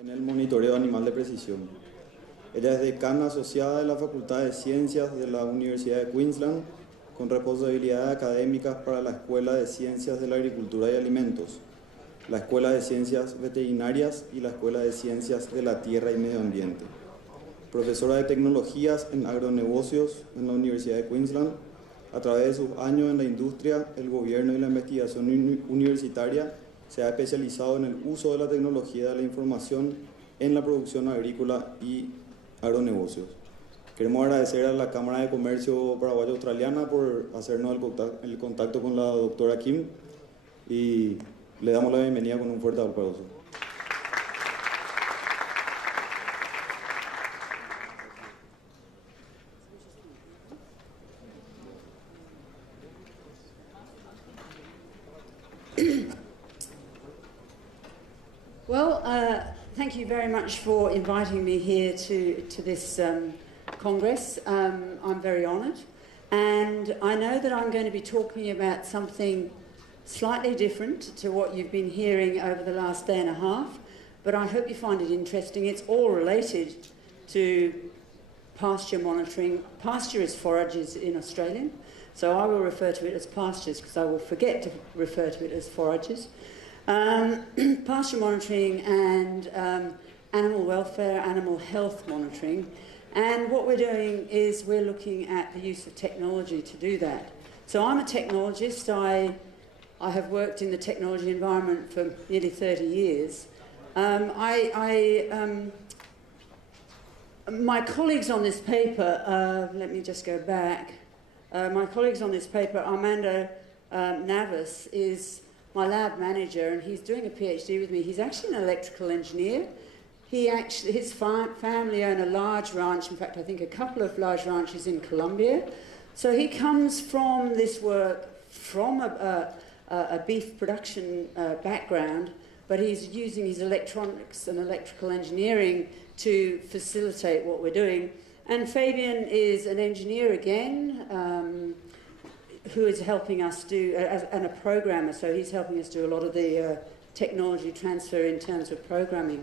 en el monitoreo animal de precisión. Ella es decana asociada de la Facultad de Ciencias de la Universidad de Queensland, con responsabilidades académicas para la Escuela de Ciencias de la Agricultura y Alimentos, la Escuela de Ciencias Veterinarias y la Escuela de Ciencias de la Tierra y Medio Ambiente. Profesora de tecnologías en agronegocios en la Universidad de Queensland. A través de sus años en la industria, el gobierno y la investigación universitaria se ha especializado en el uso de la tecnología de la información en la producción agrícola y agronegocios. Queremos agradecer a la Cámara de Comercio Paraguayo-Australiana por hacernos el contacto con la doctora Kim y le damos la bienvenida con un fuerte aplauso. Well, thank you very much for inviting me here to this Congress. I'm very honoured, and I know that I'm going to be talking about something slightly different to what you've been hearing over the last day and a half, but I hope you find it interesting. It's all related to pasture monitoring. Pasture is forages in Australian, so I will refer to it as pastures because I will forget to refer to it as forages. Pasture monitoring and animal welfare, animal health monitoring. And what we're doing is we're looking at the use of technology to do that. So I'm a technologist. I have worked in the technology environment for nearly 30 years. My colleagues on this paper, let me just go back. My colleagues on this paper, Armando Navas, is my lab manager, and he's doing a PhD with me. He's actually an electrical engineer. His family own a large ranch, in fact I think a couple of large ranches in Colombia. So he comes from this work from a beef production background, but he's using his electronics and electrical engineering to facilitate what we're doing. And Fabian is an engineer again, who is helping us do, and a programmer, so he's helping us do a lot of the technology transfer in terms of programming.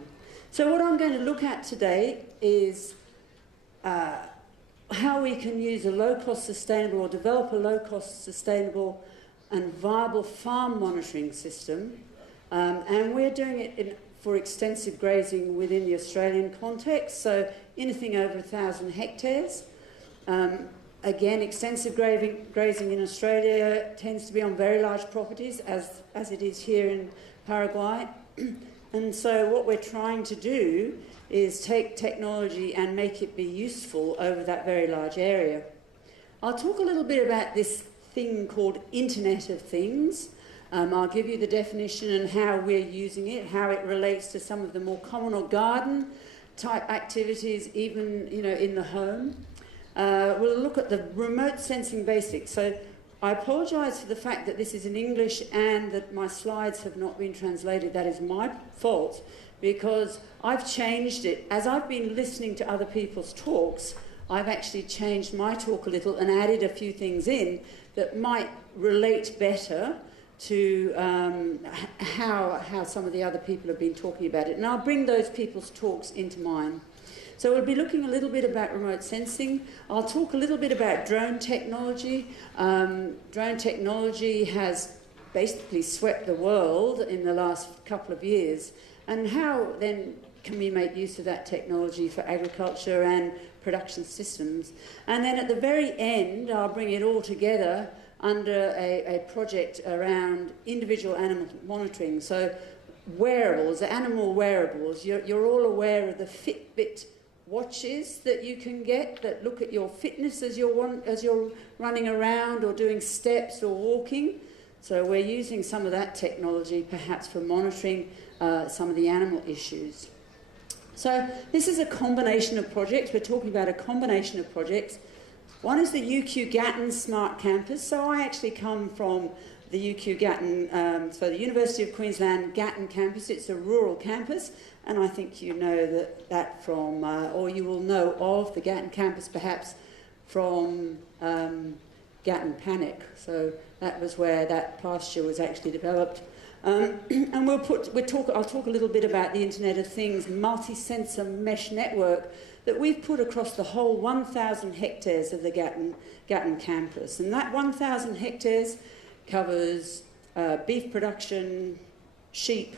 So what I'm going to look at today is how we can use a low-cost sustainable, or develop a low-cost sustainable and viable farm monitoring system, and we're doing it for extensive grazing within the Australian context, so anything over 1,000 hectares. Again, extensive grazing in Australia tends to be on very large properties, as it is here in Paraguay. And so what we're trying to do is take technology and make it be useful over that very large area. I'll talk a little bit about this thing called Internet of Things. I'll give you the definition and how we're using it, how it relates to some of the more common or garden type activities, even in the home. We'll look at the remote sensing basics. So I apologise for the fact that this is in English and that my slides have not been translated. That is my fault, because I've changed it. As I've been listening to other people's talks, I've actually changed my talk a little and added a few things in that might relate better to how some of the other people have been talking about it. And I'll bring those people's talks into mine. So we'll be looking a little bit about remote sensing. I'll talk a little bit about drone technology. Drone technology has basically swept the world in the last couple of years. And how then can we make use of that technology for agriculture and production systems? And then at the very end, I'll bring it all together under a project around individual animal monitoring. So wearables, animal wearables. You're all aware of the Fitbit watches that you can get that look at your fitness as you're running around or doing steps or walking. So we're using some of that technology perhaps for monitoring some of the animal issues. So this is a combination of projects. We're talking about a combination of projects. One is the UQ Gatton Smart Campus. So I actually come from the UQ Gatton, so the University of Queensland Gatton campus. It's a rural campus, and I think you know that from, or you will know of the Gatton campus perhaps from Gatton Panic. So that was where that pasture was actually developed. And I'll talk a little bit about the Internet of Things multi-sensor mesh network that we've put across the whole 1,000 hectares of the Gatton campus. And that 1,000 hectares covers beef production, sheep,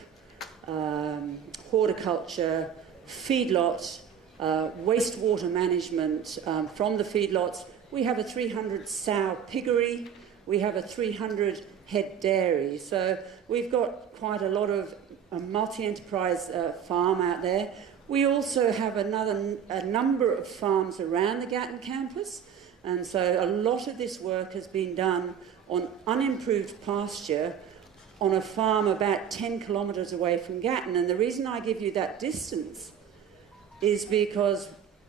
horticulture, feedlot, wastewater management from the feedlots. We have a 300-sow piggery. We have a 300-head dairy. So we've got quite a lot of multi-enterprise farm out there. We also have a number of farms around the Gatton campus. And so a lot of this work has been done on unimproved pasture on a farm about 10 kilometres away from Gatton. And the reason I give you that distance is because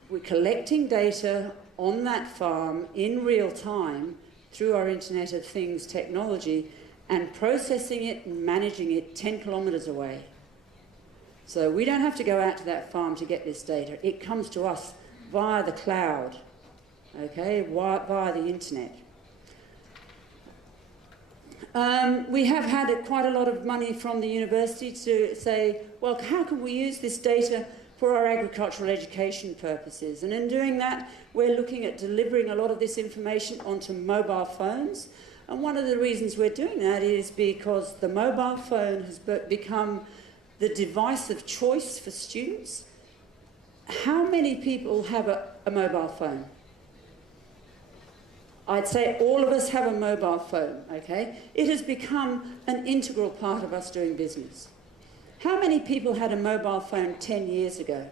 we're collecting data on that farm in real time through our Internet of Things technology and processing it and managing it 10 kilometres away. So we don't have to go out to that farm to get this data. It comes to us via the cloud, okay, via the internet. We have had quite a lot of money from the university to say, well, how can we use this data for our agricultural education purposes? And in doing that, we're looking at delivering a lot of this information onto mobile phones. And one of the reasons we're doing that is because the mobile phone has become the device of choice for students. How many people have a mobile phone? I'd say all of us have a mobile phone, okay? It has become an integral part of us doing business. How many people had a mobile phone 10 years ago?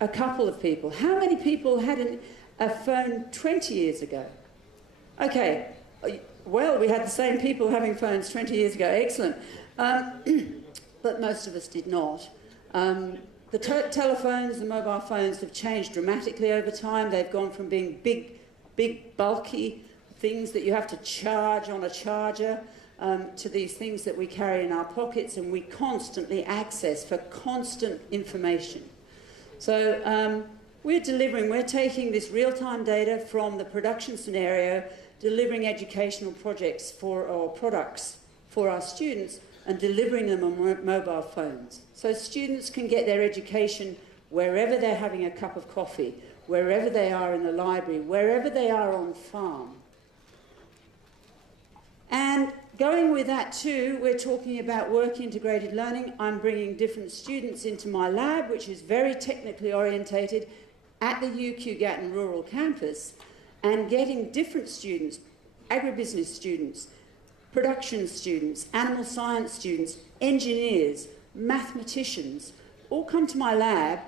A couple of people. How many people had a phone 20 years ago? Okay, well, we had the same people having phones 20 years ago. Excellent. But most of us did not. The telephones, the mobile phones have changed dramatically over time. They've gone from being big, bulky things that you have to charge on a charger to these things that we carry in our pockets and we constantly access for constant information. So we're taking this real-time data from the production scenario, delivering educational projects or products for our students and delivering them on mobile phones. So students can get their education wherever they're having a cup of coffee, wherever they are in the library, wherever they are on farm. And going with that too, we're talking about work-integrated learning. I'm bringing different students into my lab, which is very technically orientated at the UQ Gatton Rural Campus, and getting different students, agribusiness students, production students, animal science students, engineers, mathematicians, all come to my lab,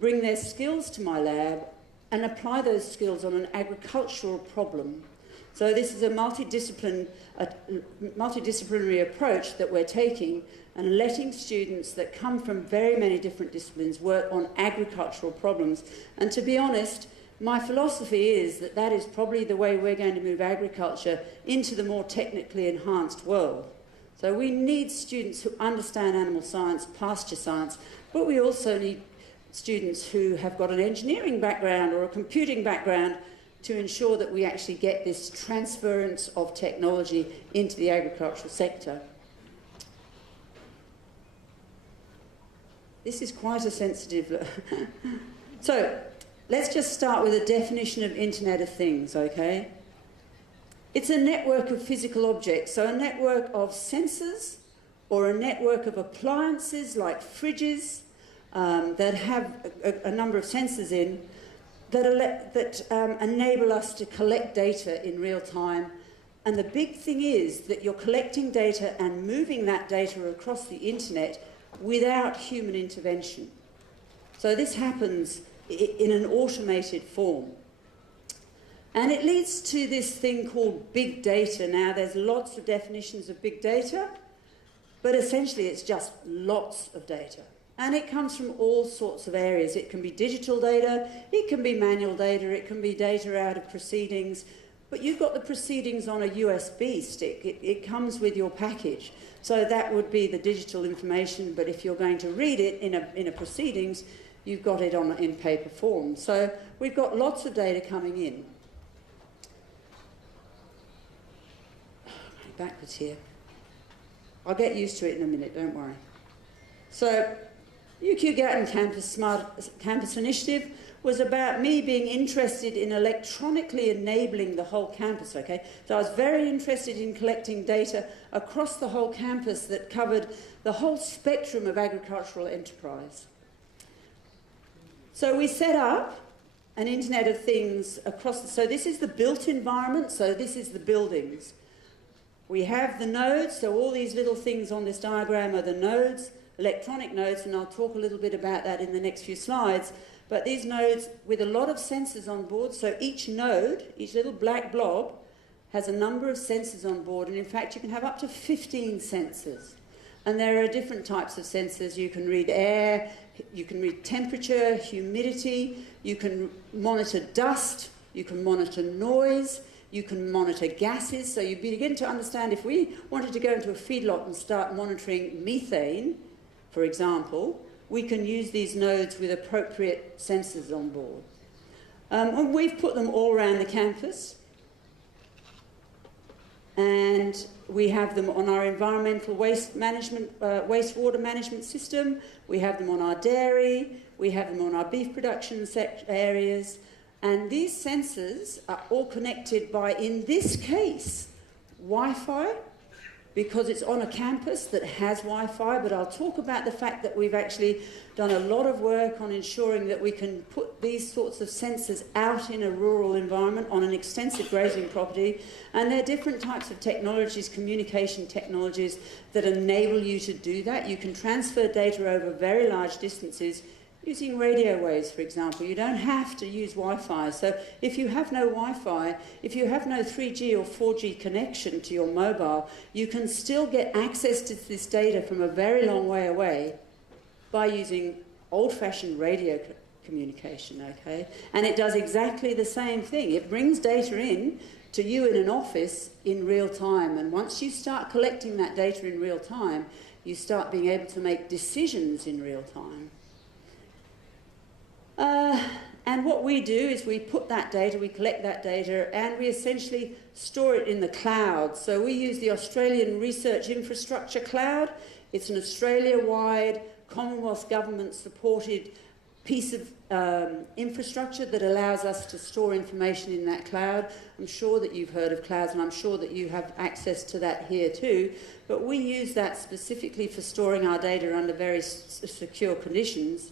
bring their skills to my lab, and apply those skills on an agricultural problem. So this is a multidisciplinary approach that we're taking and letting students that come from very many different disciplines work on agricultural problems. And to be honest, my philosophy is that that is probably the way we're going to move agriculture into the more technically enhanced world. So we need students who understand animal science, pasture science, but we also need students who have got an engineering background or a computing background to ensure that we actually get this transference of technology into the agricultural sector. This is quite a sensitive... So, let's just start with a definition of Internet of Things, okay? It's a network of physical objects, so a network of sensors or a network of appliances like fridges that have a number of sensors in that enable us to collect data in real time. And the big thing is that you're collecting data and moving that data across the internet without human intervention. So this happens in an automated form. And it leads to this thing called big data. Now, there's lots of definitions of big data, but essentially it's just lots of data. And it comes from all sorts of areas. It can be digital data, it can be manual data, it can be data out of proceedings, but you've got the proceedings on a USB stick. It comes with your package. So that would be the digital information, but if you're going to read it in a proceedings, you've got it in paper form. So we've got lots of data coming in. backwards here. I'll get used to it in a minute, don't worry. So, UQ Gatton Campus Initiative was about me being interested in electronically enabling the whole campus, okay? So I was very interested in collecting data across the whole campus that covered the whole spectrum of agricultural enterprise. So we set up an Internet of Things across so this is the built environment, so this is the buildings. We have the nodes, so all these little things on this diagram are the nodes, electronic nodes, and I'll talk a little bit about that in the next few slides. But these nodes with a lot of sensors on board, so each node, each little black blob, has a number of sensors on board, and in fact you can have up to 15 sensors. And there are different types of sensors. You can read air, you can read temperature, humidity, you can monitor dust, you can monitor noise, you can monitor gases. So you begin to understand if we wanted to go into a feedlot and start monitoring methane, for example, we can use these nodes with appropriate sensors on board. And we've put them all around the campus. And we have them on our environmental waste management, wastewater management system. We have them on our dairy. We have them on our beef production areas. And these sensors are all connected by, in this case, Wi-Fi, because it's on a campus that has Wi-Fi, but I'll talk about the fact that we've actually done a lot of work on ensuring that we can put these sorts of sensors out in a rural environment on an extensive grazing property, and there are different types of technologies, communication technologies, that enable you to do that. You can transfer data over very large distances using radio waves, for example. You don't have to use Wi-Fi. So if you have no Wi-Fi, if you have no 3G or 4G connection to your mobile, you can still get access to this data from a very long way away by using old-fashioned radio communication, okay? And it does exactly the same thing. It brings data in to you in an office in real time, and once you start collecting that data in real time, you start being able to make decisions in real time. And what we do is we put that data, we collect that data, and we essentially store it in the cloud. So we use the Australian Research Infrastructure Cloud. It's an Australia-wide, Commonwealth government-supported piece of infrastructure that allows us to store information in that cloud. I'm sure that you've heard of clouds, and I'm sure that you have access to that here too. But we use that specifically for storing our data under very secure conditions.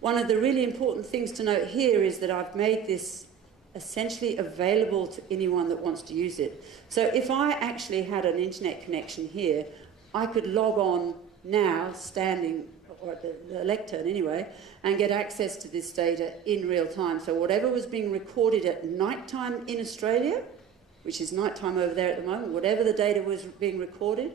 One of the really important things to note here is that I've made this essentially available to anyone that wants to use it. So if I actually had an internet connection here, I could log on now, standing, or at the lectern anyway, and get access to this data in real time. So whatever was being recorded at night time in Australia, which is night time over there at the moment, whatever the data was being recorded,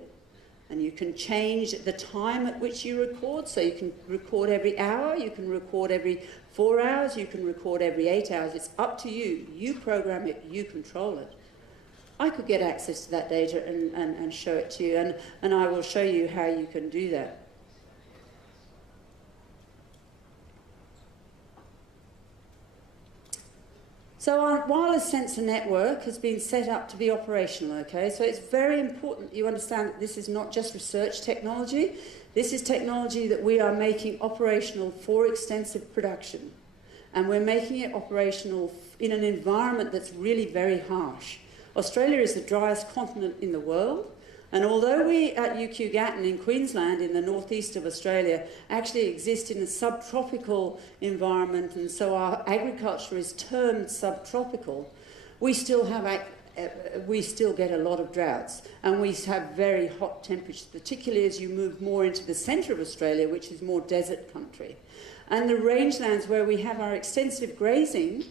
and you can change the time at which you record, so you can record every hour, you can record every 4 hours, you can record every 8 hours. It's up to you. You program it, you control it. I could get access to that data and show it to you, and I will show you how you can do that. So our wireless sensor network has been set up to be operational, okay? So it's very important that you understand that this is not just research technology. This is technology that we are making operational for extensive production. And we're making it operational in an environment that's really very harsh. Australia is the driest continent in the world. And although we at UQ Gatton in Queensland, in the northeast of Australia, actually exist in a subtropical environment, and so our agriculture is termed subtropical, we still get a lot of droughts, and we have very hot temperatures, particularly as you move more into the centre of Australia, which is more desert country. And the rangelands where we have our extensive grazing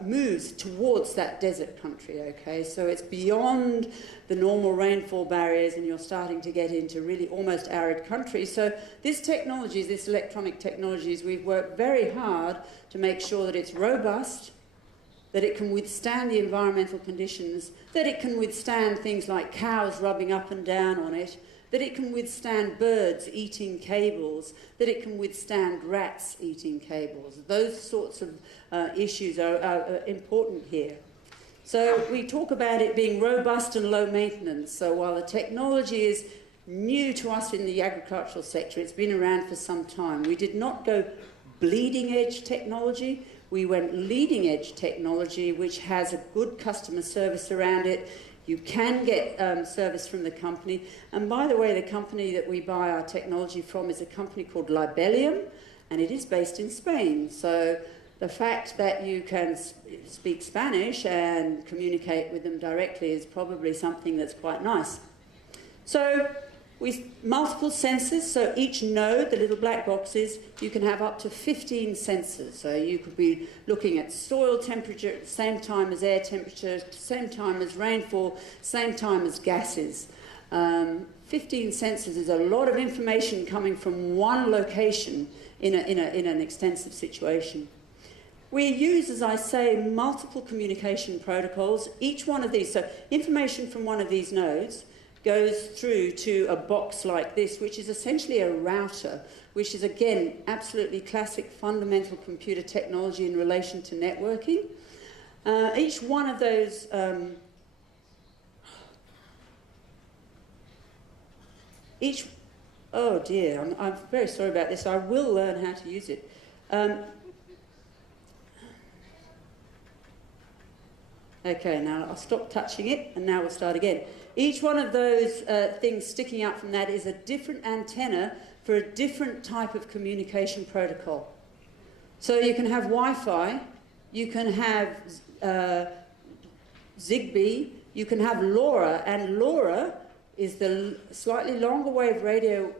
moves towards that desert country, okay? So it's beyond the normal rainfall barriers, and you're starting to get into really almost arid country. So this technology, this electronic technologies, we've worked very hard to make sure that it's robust, that it can withstand the environmental conditions, that it can withstand things like cows rubbing up and down on it, that it can withstand birds eating cables, that it can withstand rats eating cables. Those sorts of issues are important here. So we talk about it being robust and low maintenance. So while the technology is new to us in the agricultural sector, it's been around for some time. We did not go bleeding edge technology. We went leading edge technology, which has a good customer service around it. You can get service from the company. And by the way, the company that we buy our technology from is a company called Libelium, and it is based in Spain. So the fact that you can speak Spanish and communicate with them directly is probably something that's quite nice. So with multiple sensors, so each node, the little black boxes, you can have up to 15 sensors. So you could be looking at soil temperature at the same time as air temperature, at the same time as rainfall, same time as gases. 15 sensors is a lot of information coming from one location in an extensive situation. We use, as I say, multiple communication protocols. Each one of these, so information from one of these nodes goes through to a box like this, which is essentially a router, which is, again, absolutely classic fundamental computer technology in relation to networking. Each one of those oh dear, I'm very sorry about this. I will learn how to use it. Okay, now I'll stop touching it, and now we'll start again. Each one of those things sticking out from that is a different antenna for a different type of communication protocol. So you can have Wi-Fi, you can have Zigbee, you can have LoRa, and LoRa is the slightly longer wave radio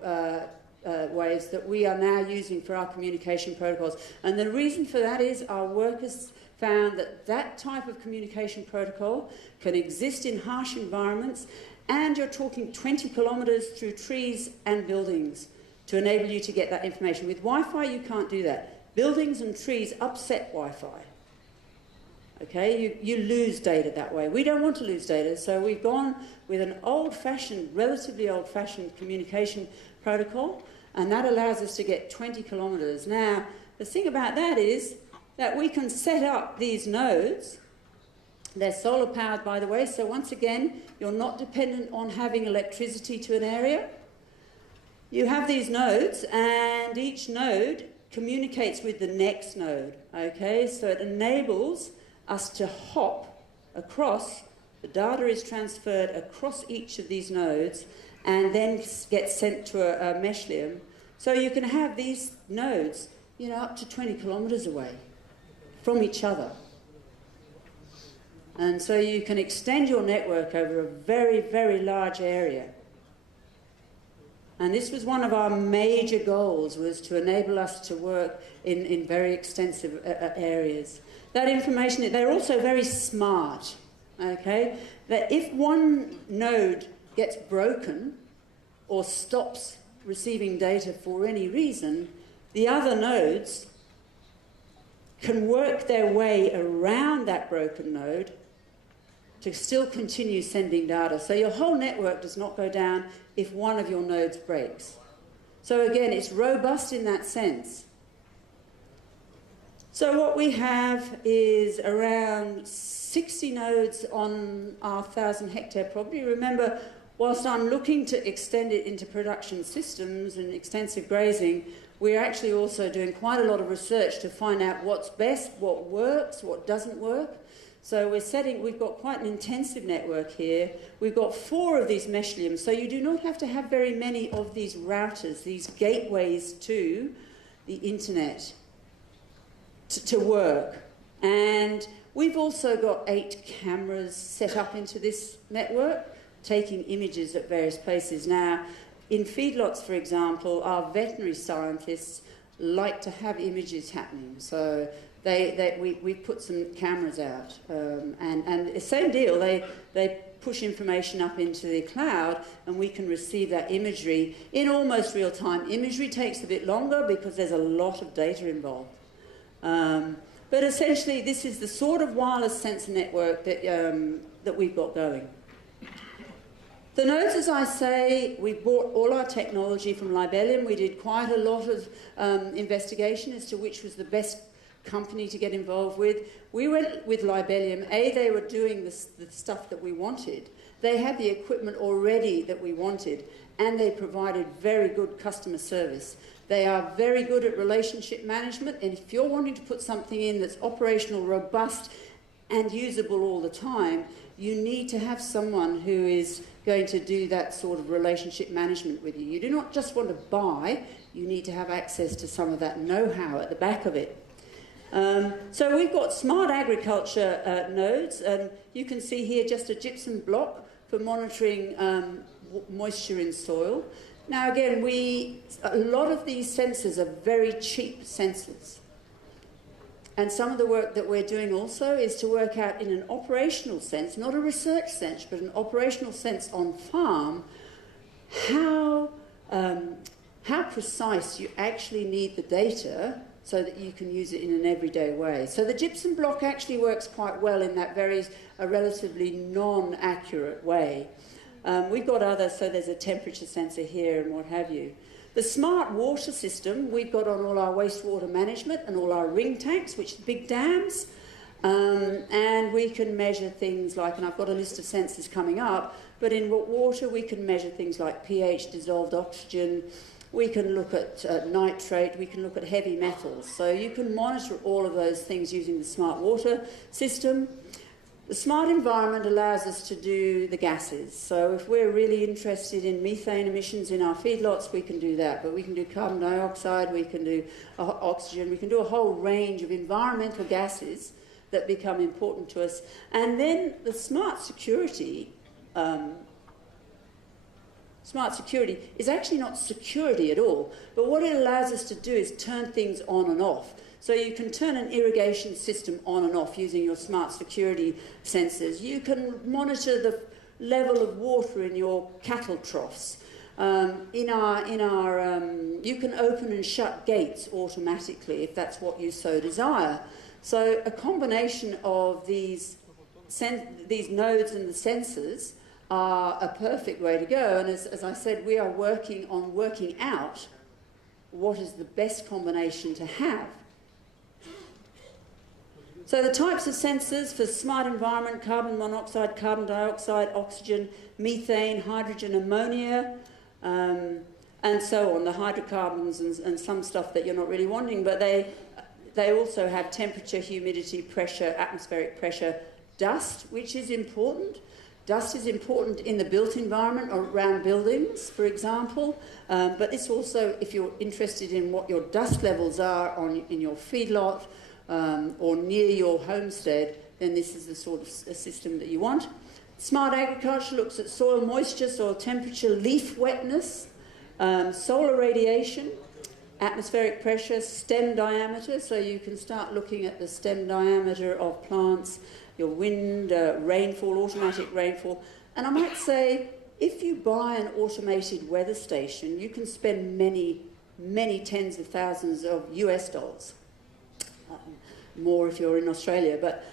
waves that we are now using for our communication protocols. And the reason for that is our workers found that that type of communication protocol can exist in harsh environments, and you're talking 20 kilometers through trees and buildings to enable you to get that information. With Wi-Fi, you can't do that. Buildings and trees upset Wi-Fi. Okay, you lose data that way. We don't want to lose data, so we've gone with an old-fashioned, relatively old-fashioned communication protocol, and that allows us to get 20 kilometers. Now, the thing about that is that we can set up these nodes. They're solar powered, by the way, so once again, you're not dependent on having electricity to an area. You have these nodes, and each node communicates with the next node, okay? So it enables us to hop across, the data is transferred across each of these nodes, and then gets sent to a meshlium. So you can have these nodes, you know, up to 20 kilometers away from each other. And so you can extend your network over a very, very large area. And this was one of our major goals, was to enable us to work in very extensive areas. That information, they're also very smart, okay? That if one node gets broken or stops receiving data for any reason, the other nodes can work their way around that broken node to still continue sending data. So your whole network does not go down if one of your nodes breaks. So again, it's robust in that sense. So what we have is around 60 nodes on our 1,000-hectare property. Remember, whilst I'm looking to extend it into production systems and extensive grazing, we're actually also doing quite a lot of research to find out what's best, what works, what doesn't work. So we've got quite an intensive network here. We've got 4 of these meshliums, so you do not have to have very many of these routers, these gateways to the internet to work. And we've also got 8 cameras set up into this network, taking images at various places. Now, in feedlots, for example, our veterinary scientists like to have images happening. So we put some cameras out. And the same deal, they push information up into the cloud, and we can receive that imagery in almost real time. Imagery takes a bit longer because there's a lot of data involved. But essentially, this is the sort of wireless sensor network that we've got going. The nodes, as I say, we bought all our technology from Libelium. We did quite a lot of investigation as to which was the best company to get involved with. We went with Libellium. They were doing the stuff that we wanted. They had the equipment already that we wanted, and they provided very good customer service. They are very good at relationship management, and if you're wanting to put something in that's operational, robust, and usable all the time, you need to have someone who is going to do that sort of relationship management with you. You do not just want to buy, you need to have access to some of that know-how at the back of it. So we've got smart agriculture nodes, and you can see here just a gypsum block for monitoring moisture in soil. Now again, a lot of these sensors are very cheap sensors. And some of the work that we're doing also is to work out in an operational sense, not a research sense, but an operational sense on farm, how precise you actually need the data so that you can use it in an everyday way. So the gypsum block actually works quite well in that relatively non-accurate way. We've got others, so there's a temperature sensor here and what have you. The smart water system we've got on all our wastewater management and all our ring tanks, which are big dams, and we can measure things like, and I've got a list of sensors coming up, but in water we can measure things like pH, dissolved oxygen, we can look at nitrate, we can look at heavy metals. So you can monitor all of those things using the smart water system. The smart environment allows us to do the gases. So if we're really interested in methane emissions in our feedlots, we can do that. But we can do carbon dioxide, we can do oxygen, we can do a whole range of environmental gases that become important to us. And then the smart security is actually not security at all, but what it allows us to do is turn things on and off. So you can turn an irrigation system on and off using your smart security sensors. You can monitor the level of water in your cattle troughs. You can open and shut gates automatically if that's what you so desire. So a combination of these nodes and the sensors are a perfect way to go. And as I said, we are working on working out what is the best combination to have. So the types of sensors for smart environment: carbon monoxide, carbon dioxide, oxygen, methane, hydrogen, ammonia, and so on, the hydrocarbons and some stuff that you're not really wanting, but they also have temperature, humidity, pressure, atmospheric pressure, dust, which is important. Dust is important in the built environment or around buildings, for example, but it's also, if you're interested in what your dust levels are in your feedlot, or near your homestead, then this is the sort of a system that you want. Smart agriculture looks at soil moisture, soil temperature, leaf wetness, solar radiation, atmospheric pressure, stem diameter, so you can start looking at the stem diameter of plants, your wind, rainfall, automatic rainfall. And I might say, if you buy an automated weather station, you can spend many, many tens of thousands of US dollars. More if you're in Australia, but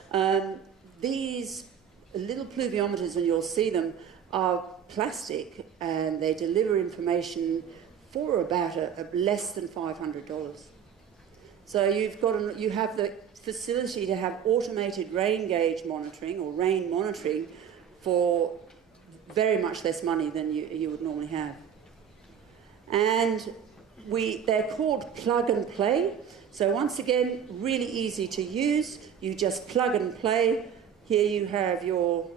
these little pluviometers, and you'll see them, are plastic, and they deliver information for about less than $500. So you have the facility to have automated rain gauge monitoring or rain monitoring for very much less money than you would normally have. And they're called plug and play. So once again, really easy to use. You just plug and play. Here you have your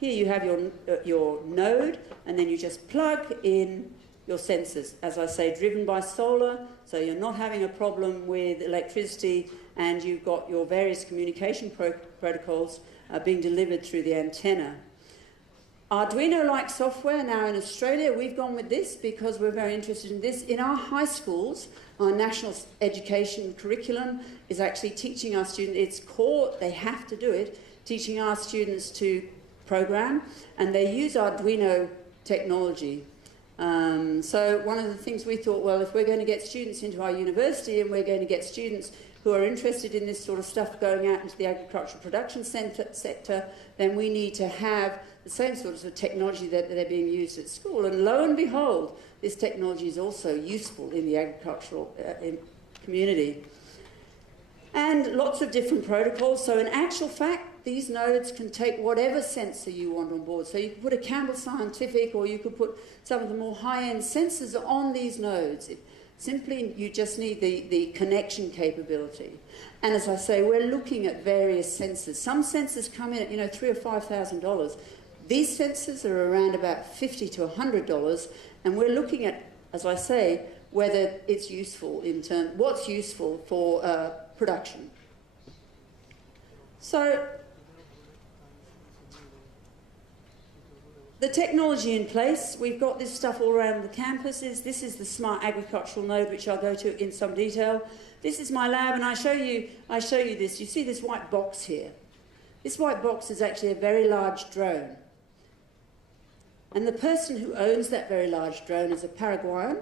node, and then you just plug in your sensors. As I say, driven by solar, so you're not having a problem with electricity, and you've got your various communication protocols being delivered through the antenna. Arduino-like software now in Australia, we've gone with this because we're very interested in this. In our high schools, our national education curriculum is actually teaching our students, it's core, they have to do it, teaching our students to program, and they use Arduino technology. So one of the things we thought, well, if we're going to get students into our university and we're going to get students who are interested in this sort of stuff going out into the agricultural production sector, then we need to have the same sort of technology that they're being used at school. And lo and behold, this technology is also useful in the agricultural community. And lots of different protocols. So in actual fact, these nodes can take whatever sensor you want on board. So you could put a Campbell Scientific, or you could put some of the more high-end sensors on these nodes. Simply, you just need the connection capability. And as I say, we're looking at various sensors. Some sensors come in at, you know, $3,000 or $5,000. These sensors are around about $50 to $100, and we're looking at, as I say, whether it's useful in terms, what's useful for production. So the technology in place, we've got this stuff all around the campuses. This is the smart agricultural node, which I'll go to in some detail. This is my lab, and I show you this. You see this white box here. This white box is actually a very large drone. And the person who owns that very large drone is a Paraguayan.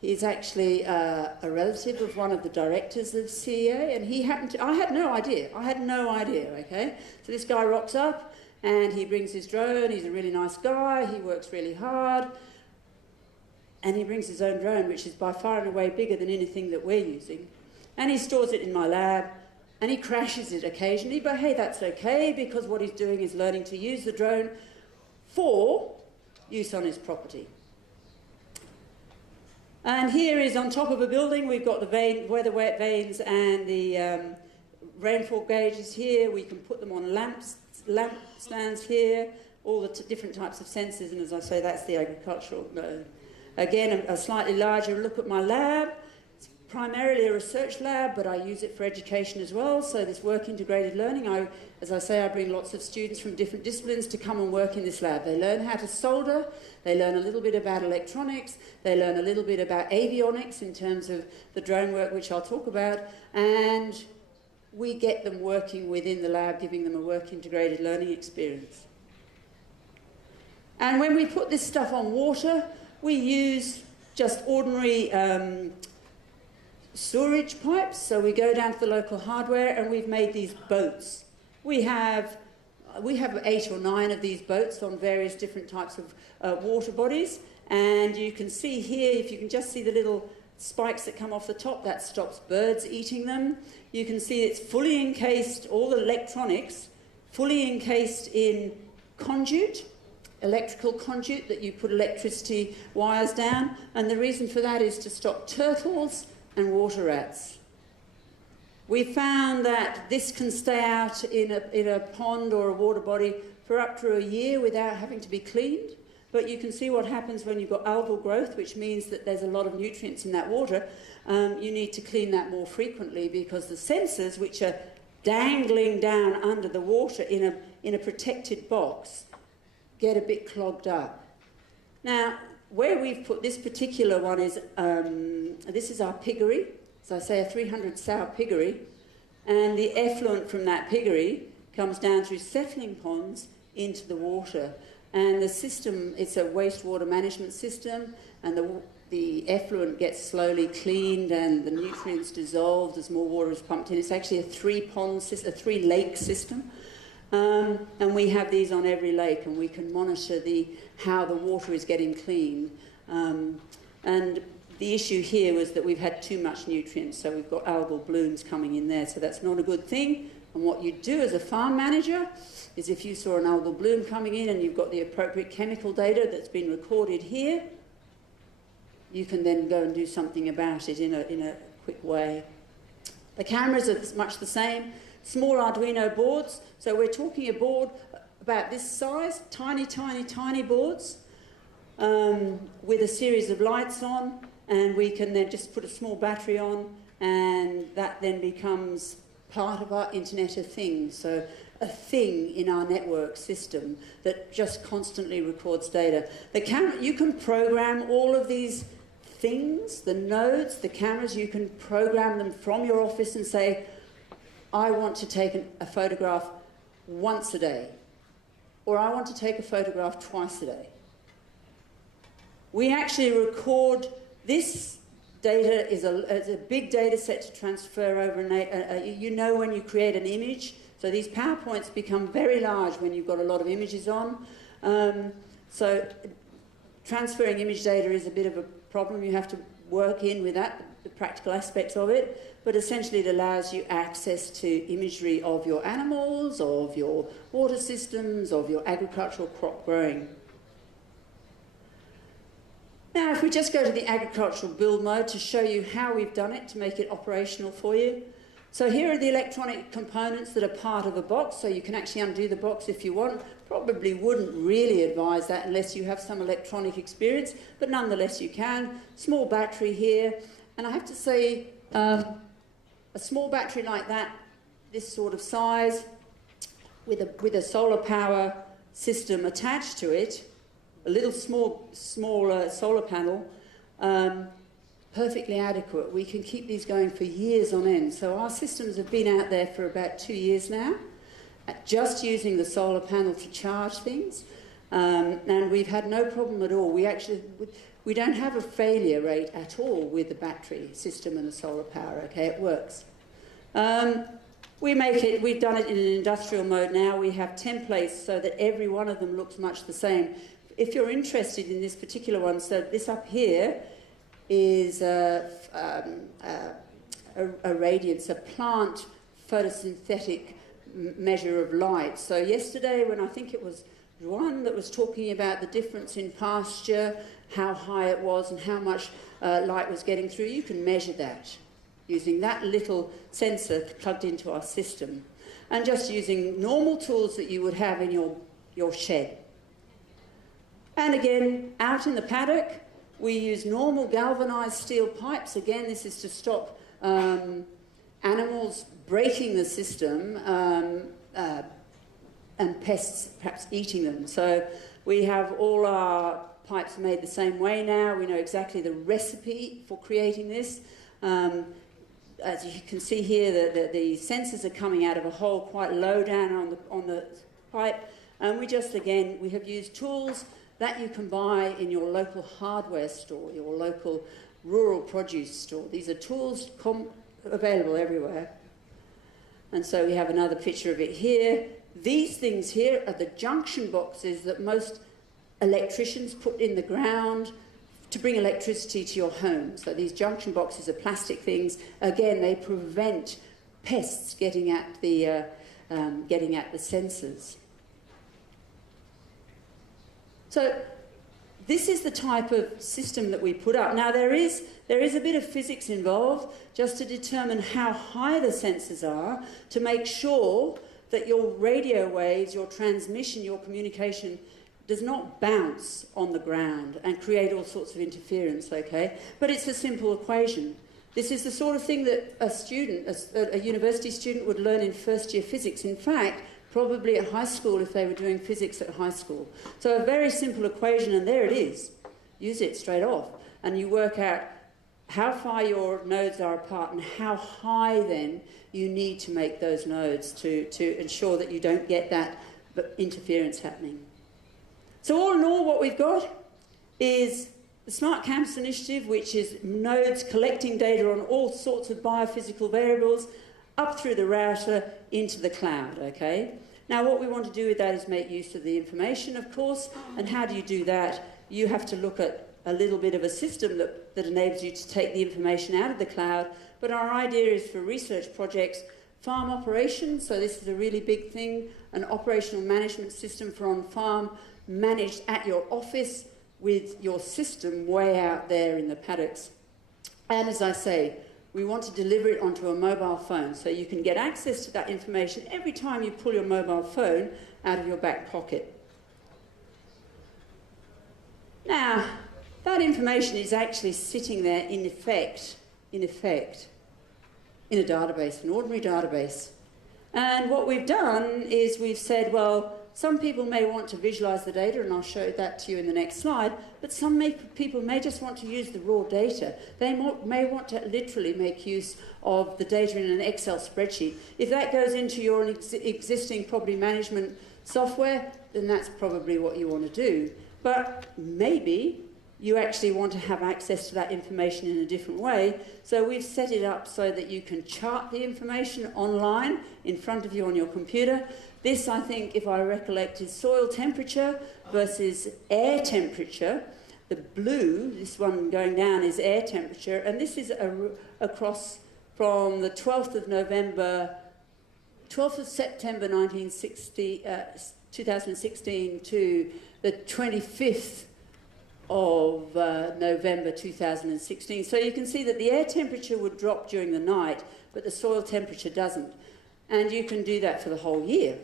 He's actually a relative of one of the directors of CEA, and he happened to, I had no idea, okay? So this guy rocks up, and he brings his drone. He's a really nice guy, he works really hard, and he brings his own drone, which is by far and away bigger than anything that we're using. And he stores it in my lab, and he crashes it occasionally, but hey, that's okay, because what he's doing is learning to use the drone for use on his property. And here is on top of a building. We've got the weather vanes and the rainfall gauges here. We can put them on lamp stands here, all the different types of sensors, and as I say, that's the agricultural node. Again, a slightly larger look at my lab. It's primarily a research lab, but I use it for education as well. So this work integrated learning, as I say, I bring lots of students from different disciplines to come and work in this lab. They learn how to solder, they learn a little bit about electronics, they learn a little bit about avionics in terms of the drone work, which I'll talk about, and we get them working within the lab, giving them a work integrated learning experience. And when we put this stuff on water, we use just ordinary sewerage pipes. So we go down to the local hardware, and we've made these boats. We have 8 or 9 of these boats on various different types of water bodies, and you can see here, if you can just see the little spikes that come off the top, that stops birds eating them. You can see it's fully encased, all the electronics, fully encased in conduit, electrical conduit that you put electricity wires down, and the reason for that is to stop turtles and water rats. We found that this can stay out in a pond or a water body for up to a year without having to be cleaned. But you can see what happens when you've got algal growth, which means that there's a lot of nutrients in that water. You need to clean that more frequently, because the sensors, which are dangling down under the water in a protected box, get a bit clogged up. Now, where we've put this particular one is, this is our piggery. As I say, a 300 sow piggery, and the effluent from that piggery comes down through settling ponds into the water. And the system, it's a wastewater management system, and the effluent gets slowly cleaned and the nutrients dissolved as more water is pumped in. It's actually a 3-lake system. And we have these on every lake, and we can monitor how the water is getting cleaned. And the issue here was that we've had too much nutrients, so we've got algal blooms coming in there, so that's not a good thing. And what you do as a farm manager is, if you saw an algal bloom coming in and you've got the appropriate chemical data that's been recorded here, you can then go and do something about it in a quick way. The cameras are much the same. Small Arduino boards, so we're talking a board about this size, tiny, tiny, tiny boards with a series of lights on, and we can then just put a small battery on, and that then becomes part of our Internet of Things. So a thing in our network system that just constantly records data. The camera, you can program all of these things, the nodes, the cameras, you can program them from your office and say, I want to take a photograph once a day, or I want to take a photograph twice a day. We actually record this data is a big data set to transfer over. You know when you create an image, so these PowerPoints become very large when you've got a lot of images on. So transferring image data is a bit of a problem. You have to work in with that, the practical aspects of it, but essentially it allows you access to imagery of your animals, of your water systems, of your agricultural crop growing. Now, if we just go to the agricultural build mode to show you how we've done it to make it operational for you. So here are the electronic components that are part of a box, so you can actually undo the box if you want. Probably wouldn't really advise that unless you have some electronic experience, but nonetheless you can. Small battery here, and I have to say, a small battery like that, this sort of size, with a solar power system attached to it, a little small solar panel, perfectly adequate. We can keep these going for years on end. So our systems have been out there for about 2 years now, just using the solar panel to charge things, and we've had no problem at all. We don't have a failure rate at all with the battery system and the solar power. Okay, it works. We've done it in an industrial mode now. We have templates so that every one of them looks much the same. If you're interested in this particular one, so this up here is a radiance, a plant photosynthetic measure of light. So yesterday, when I think it was Juan that was talking about the difference in pasture, how high it was and how much light was getting through, you can measure that using that little sensor plugged into our system, and just using normal tools that you would have in your shed. And again, out in the paddock, we use normal galvanized steel pipes. Again, this is to stop animals breaking the system and pests perhaps eating them. So we have all our pipes made the same way now. We know exactly the recipe for creating this. As you can see here, the sensors are coming out of a hole quite low down on the pipe. And we have used tools that you can buy in your local hardware store, your local rural produce store. These are tools available everywhere. And so we have another picture of it here. These things here are the junction boxes that most electricians put in the ground to bring electricity to your home. So these junction boxes are plastic things. Again, they prevent pests getting at the sensors. So this is the type of system that we put up. Now there is a bit of physics involved just to determine how high the sensors are to make sure that your radio waves, your transmission, your communication does not bounce on the ground and create all sorts of interference, okay? But it's a simple equation. This is the sort of thing that a university student would learn in first year physics. In fact, probably at high school if they were doing physics at high school. So a very simple equation, and there it is. Use it straight off. And you work out how far your nodes are apart and how high then you need to make those nodes to ensure that you don't get that interference happening. So all in all, what we've got is the Smart Campus Initiative, which is nodes collecting data on all sorts of biophysical variables up through the router into the cloud, okay? Now, what we want to do with that is make use of the information, of course, and how do you do that? You have to look at a little bit of a system that enables you to take the information out of the cloud, but our idea is for research projects, farm operations, so this is a really big thing, an operational management system for on-farm, managed at your office with your system way out there in the paddocks. And as I say, we want to deliver it onto a mobile phone so you can get access to that information every time you pull your mobile phone out of your back pocket. Now, that information is actually sitting there in effect, in a database, an ordinary database. And what we've done is we've said, well, some people may want to visualize the data, and I'll show that to you in the next slide, but some people may just want to use the raw data. They may want to literally make use of the data in an Excel spreadsheet. If that goes into your existing property management software, then that's probably what you want to do. But maybe you actually want to have access to that information in a different way. So we've set it up so that you can chart the information online in front of you on your computer. This, I think, if I recollect, is soil temperature versus air temperature. The blue, this one going down, is air temperature, and this is across from the 12th of September 2016 to the 25th of November 2016. So you can see that the air temperature would drop during the night, but the soil temperature doesn't. And you can do that for the whole year.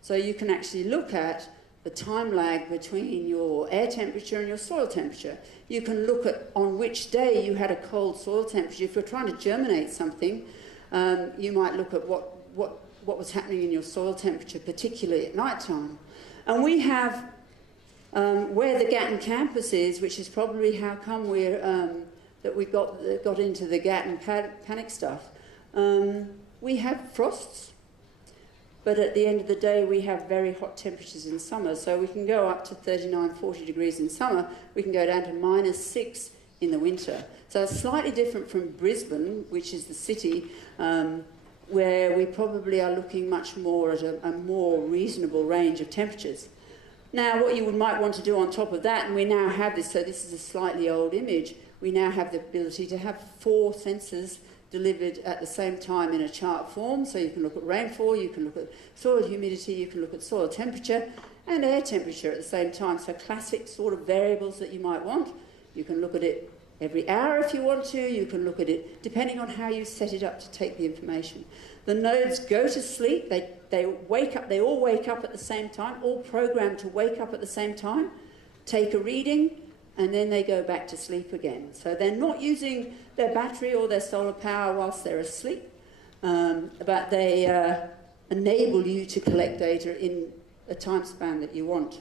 So you can actually look at the time lag between your air temperature and your soil temperature. You can look at on which day you had a cold soil temperature. If you're trying to germinate something, you might look at what was happening in your soil temperature, particularly at night time. And we have, where the Gatton campus is, which is probably how come that we got into the Gatton panic stuff, we have frosts. But at the end of the day, we have very hot temperatures in summer. So we can go up to 39, 40 degrees in summer. We can go down to -6 in the winter. So it's slightly different from Brisbane, which is the city, where we probably are looking much more at a more reasonable range of temperatures. Now, what you might want to do on top of that, and we now have this, so this is a slightly old image, we now have the ability to have 4 sensors delivered at the same time in a chart form. So you can look at rainfall, you can look at soil humidity, you can look at soil temperature and air temperature at the same time. So classic sort of variables that you might want. You can look at it every hour if you want to. You can look at it depending on how you set it up to take the information. The nodes go to sleep. They wake up. They all wake up at the same time, all programmed to wake up at the same time, take a reading, and then they go back to sleep again. So they're not using their battery or their solar power whilst they're asleep, but they enable you to collect data in a time span that you want.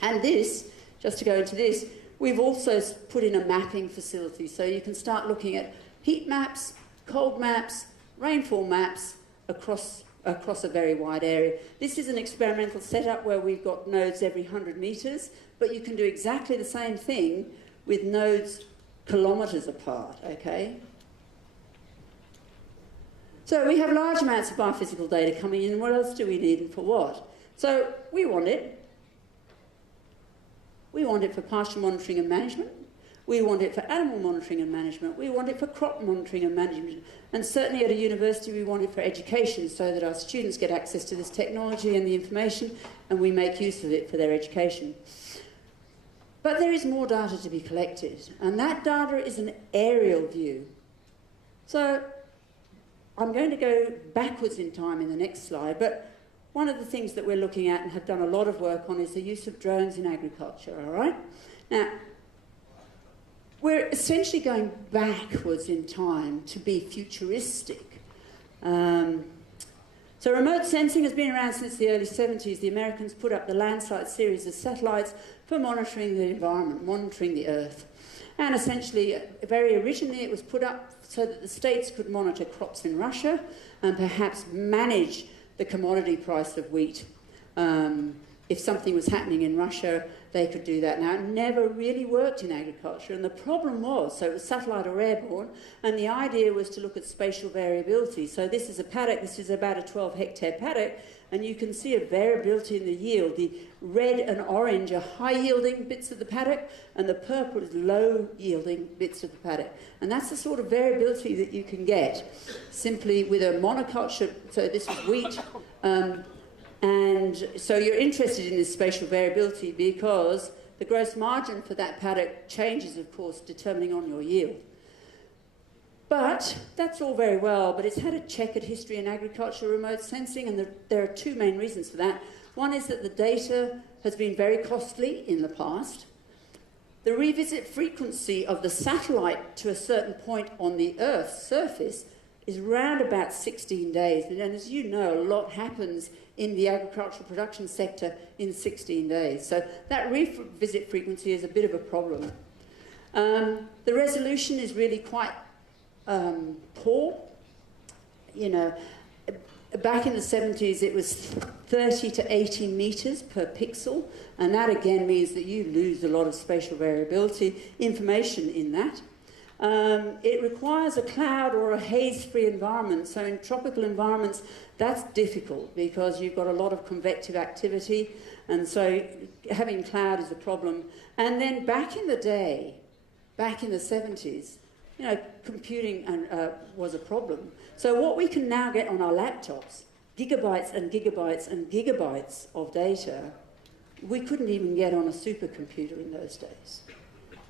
And this, just to go into this, we've also put in a mapping facility. So you can start looking at heat maps, cold maps, rainfall maps across a very wide area. This is an experimental setup where we've got nodes every 100 metres, but you can do exactly the same thing with nodes kilometres apart, okay? So we have large amounts of biophysical data coming in. What else do we need and for what? So we want it. We want it for pasture monitoring and management. We want it for animal monitoring and management. We want it for crop monitoring and management. And certainly at a university, we want it for education so that our students get access to this technology and the information, and we make use of it for their education. But there is more data to be collected, and that data is an aerial view. So I'm going to go backwards in time in the next slide, but one of the things that we're looking at and have done a lot of work on is the use of drones in agriculture, all right? Now, we're essentially going backwards in time to be futuristic. So remote sensing has been around since the early 70s. The Americans put up the Landsat series of satellites for monitoring the environment, monitoring the Earth. And essentially, very originally, it was put up so that the states could monitor crops in Russia and perhaps manage the commodity price of wheat. If something was happening in Russia, they could do that. Now, it never really worked in agriculture, and the problem was, so it was satellite or airborne, and the idea was to look at spatial variability. So this is a paddock, this is about a 12-hectare paddock, and you can see a variability in the yield. The red and orange are high-yielding bits of the paddock, and the purple is low-yielding bits of the paddock. And that's the sort of variability that you can get simply with a monoculture. So this is wheat. And so you're interested in this spatial variability because the gross margin for that paddock changes, of course, determining on your yield. But that's all very well, but it's had a checkered history in agriculture remote sensing, and there are two main reasons for that. One is that the data has been very costly in the past. The revisit frequency of the satellite to a certain point on the Earth's surface is round about 16 days. And as you know, a lot happens in the agricultural production sector in 16 days. So that revisit frequency is a bit of a problem. The resolution is really quite poor. You know, back in the 70s, it was 30 to 80 metres per pixel, and that again means that you lose a lot of spatial variability information in that. It requires a cloud or a haze-free environment. So in tropical environments, that's difficult because you've got a lot of convective activity And so having cloud is a problem. And then back in the day, back in the 70s, you know, computing was a problem. So what we can now get on our laptops, gigabytes and gigabytes and gigabytes of data, we couldn't even get on a supercomputer in those days.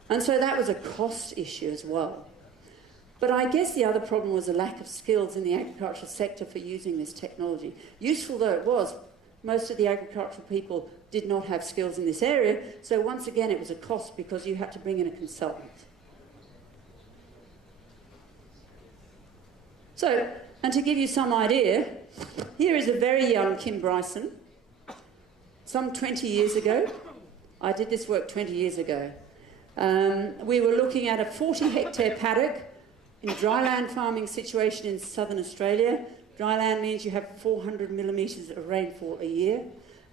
And so that was a cost issue as well. But I guess the other problem was a lack of skills in the agricultural sector for using this technology. Useful though it was, most of the agricultural people did not have skills in this area, so once again it was a cost because you had to bring in a consultant. So, and to give you some idea, here is a very young Kim Bryceson, some 20 years ago. I did this work 20 years ago. We were looking at a 40-hectare paddock in dryland farming situation in southern Australia. Dryland means you have 400 millimetres of rainfall a year.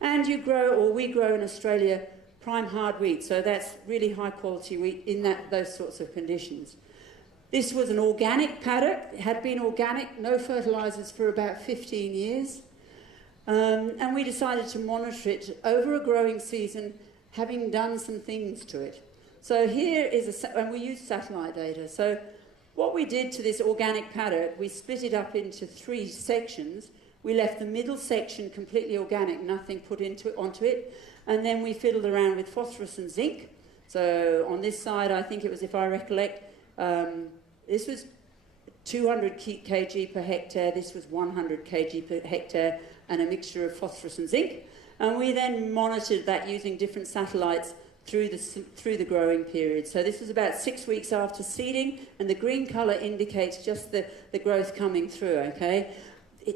And you grow, or we grow in Australia, prime hard wheat. So that's really high quality wheat in those sorts of conditions. This was an organic paddock. It had been organic, no fertilisers for about 15 years. And we decided to monitor it over a growing season, having done some things to it. So here is and we used satellite data. So what we did to this organic paddock, we split it up into 3 sections. We left the middle section completely organic, nothing put onto it. And then we fiddled around with phosphorus and zinc. So on this side, I think it was, if I recollect, this was 200 kg per hectare, this was 100 kg per hectare, and a mixture of phosphorus and zinc. And we then monitored that using different satellites through the growing period. So this was about 6 weeks after seeding, and the green colour indicates just the growth coming through, okay?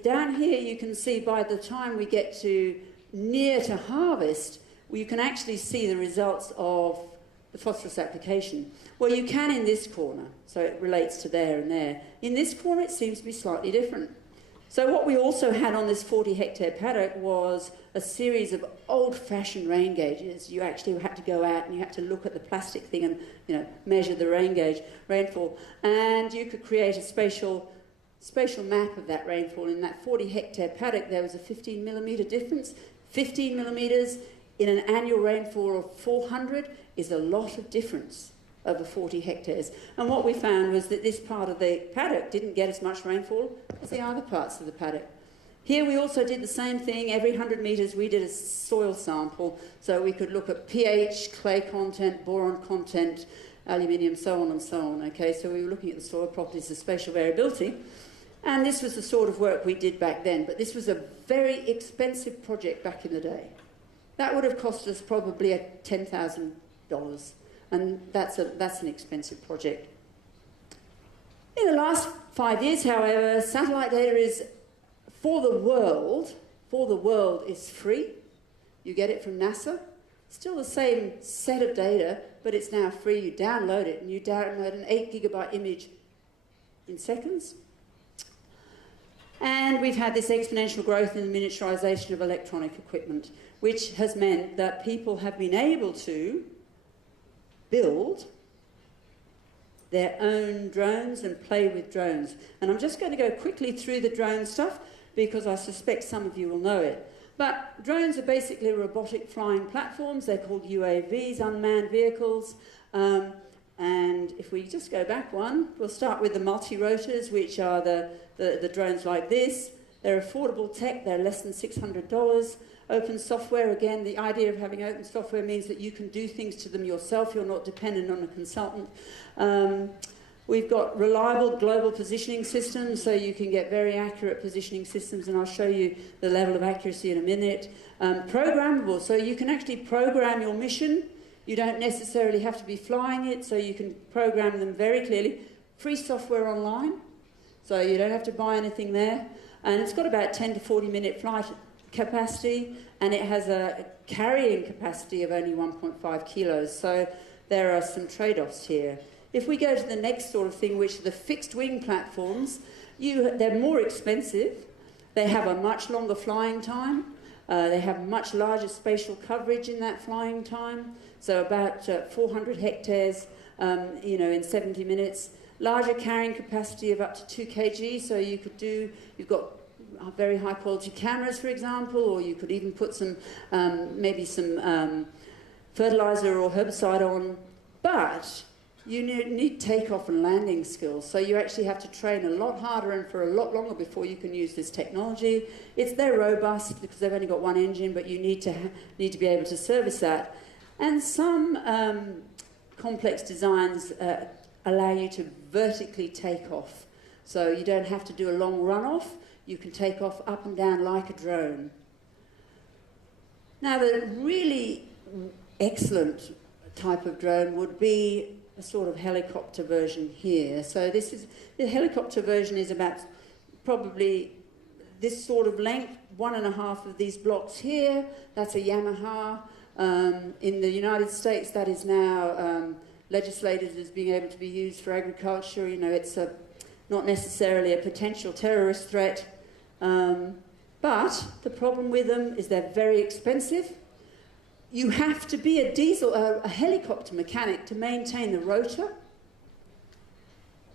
Down here you can see by the time we get to near to harvest, you can actually see the results of the phosphorus application. Well, you can in this corner, so it relates to there and there. In this corner it seems to be slightly different. So what we also had on this 40-hectare paddock was a series of old-fashioned rain gauges. You actually had to go out and you had to look at the plastic thing and, you know, measure the rainfall. And you could create a spatial map of that rainfall. In that 40-hectare paddock, there was a 15 millimetre difference. 15 millimetres in an annual rainfall of 400 is a lot of difference over 40 hectares. And what we found was that this part of the paddock didn't get as much rainfall as the other parts of the paddock. Here we also did the same thing. Every 100 metres we did a soil sample, so we could look at pH, clay content, boron content, aluminium, so on and so on. Okay, so we were looking at the soil properties, the spatial variability. And this was the sort of work we did back then, but this was a very expensive project back in the day. That would have cost us probably $10,000, and that's an expensive project. In the last 5 years, however, satellite data is, for the world is free. You get it from NASA. Still the same set of data, but it's now free. You download it, and you download an 8 gigabyte image in seconds. And we've had this exponential growth in the miniaturisation of electronic equipment, which has meant that people have been able to build their own drones and play with drones. And I'm just going to go quickly through the drone stuff because I suspect some of you will know it. But drones are basically robotic flying platforms. They're called UAVs, unmanned vehicles. And if we just go back one, we'll start with the multi-rotors, which are the drones like this. They're affordable tech, they're less than $600. Open software, again, the idea of having open software means that you can do things to them yourself, you're not dependent on a consultant. We've got reliable global positioning systems, so you can get very accurate positioning systems, and I'll show you the level of accuracy in a minute. Programmable, so you can actually program your mission. You don't necessarily have to be flying it, so you can program them very clearly. Free software online, so you don't have to buy anything there. And it's got about 10 to 40 minute flight capacity, and it has a carrying capacity of only 1.5 kilos. So there are some trade-offs here. If we go to the next sort of thing, which are the fixed wing platforms, they're more expensive. They have a much longer flying time. They have much larger spatial coverage in that flying time. So about 400 hectares, in 70 minutes. Larger carrying capacity of up to 2 kg, so you've got very high quality cameras, for example, or you could even put some, maybe some fertilizer or herbicide on, but you need takeoff and landing skills, so you actually have to train a lot harder and for a lot longer before you can use this technology. They're robust because they've only got one engine, but you need to be able to service that. And some complex designs allow you to vertically take off, so you don't have to do a long runoff. You can take off up and down like a drone. Now, the really excellent type of drone would be a sort of helicopter version here. So the helicopter version is about probably this sort of length, 1.5 of these blocks here. That's a Yamaha. In the United States, that is now legislated as being able to be used for agriculture. You know, it's not necessarily a potential terrorist threat. But the problem with them is they're very expensive. You have to be a helicopter mechanic to maintain the rotor.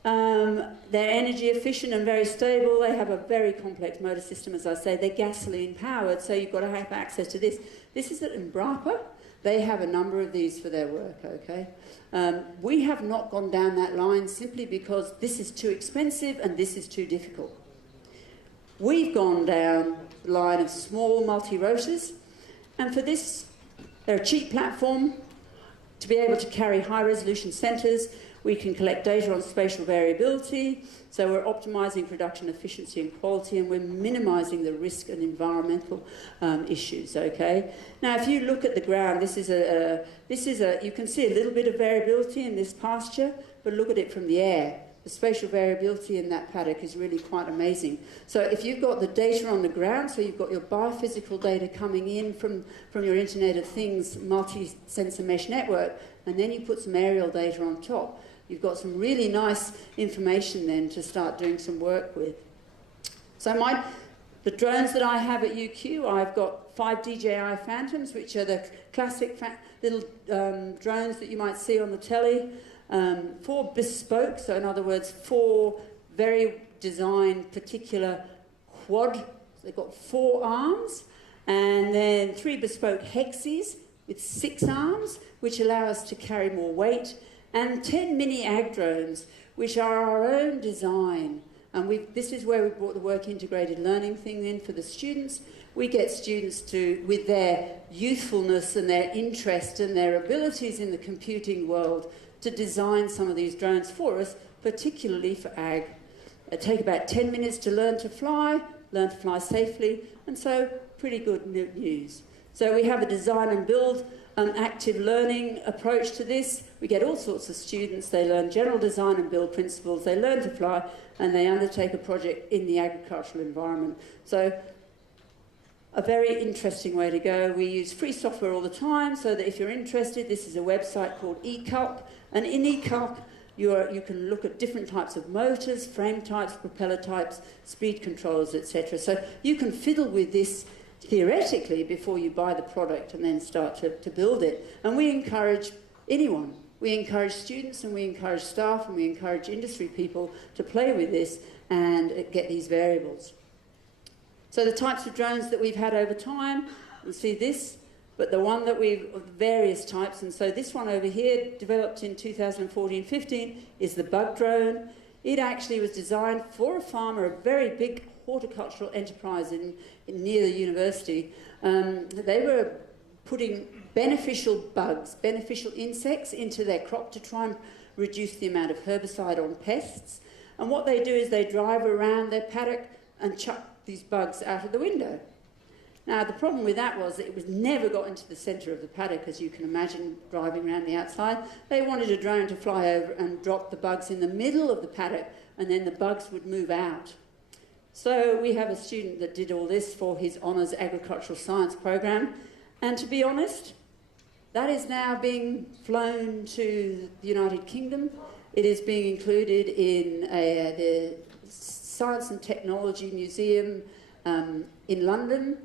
They're energy efficient and very stable. They have a very complex motor system, as I say. They're gasoline powered, so you've got to have access to this. This is at Embrapa. They have a number of these for their work, okay? We have not gone down that line simply because this is too expensive and this is too difficult. We've gone down the line of small multi-rotors, and for this, they're a cheap platform to be able to carry high-resolution centres. We can collect data on spatial variability, so we're optimising production efficiency and quality, and we're minimising the risk and environmental issues, okay? Now, if you look at the ground, you can see a little bit of variability in this pasture, but look at it from the air. The spatial variability in that paddock is really quite amazing. So if you've got the data on the ground, so you've got your biophysical data coming in from your Internet of Things multi-sensor mesh network, and then you put some aerial data on top, you've got some really nice information then to start doing some work with. So the drones that I have at UQ, I've got 5 DJI Phantoms, which are the classic little drones that you might see on the telly. 4 bespoke, so in other words, 4 very designed particular quad. They've got 4 arms, and then 3 bespoke hexes with 6 arms, which allow us to carry more weight, and 10 mini ag drones, which are our own design. And this is where we brought the work integrated learning thing in for the students. We get students to, with their youthfulness and their interest and their abilities in the computing world, to design some of these drones for us, particularly for ag. It takes about 10 minutes to learn to fly safely, and so pretty good news. So we have a design and build active learning approach to this. We get all sorts of students. They learn general design and build principles, they learn to fly, and they undertake a project in the agricultural environment. So a very interesting way to go. We use free software all the time, so that if you're interested, this is a website called eCalc, and in eCalc you can look at different types of motors, frame types, propeller types, speed controls, etc. So you can fiddle with this theoretically before you buy the product and then start to build it. And we encourage anyone. We encourage students, and we encourage staff, and we encourage industry people to play with this and get these variables. So the types of drones that we've had over time, you'll see this, but the one that various types, and so this one over here, developed in 2014-15, is the bug drone. It actually was designed for a farmer, a very big horticultural enterprise near the university. They were putting beneficial bugs, beneficial insects into their crop to try and reduce the amount of herbicide on pests. And what they do is they drive around their paddock and chuck these bugs out of the window. Now, the problem with that was that it never got into the centre of the paddock, as you can imagine, driving around the outside. They wanted a drone to fly over and drop the bugs in the middle of the paddock, and then the bugs would move out. So we have a student that did all this for his honours agricultural science program, and to be honest, that is now being flown to the United Kingdom. It is being included in the Science and Technology Museum in London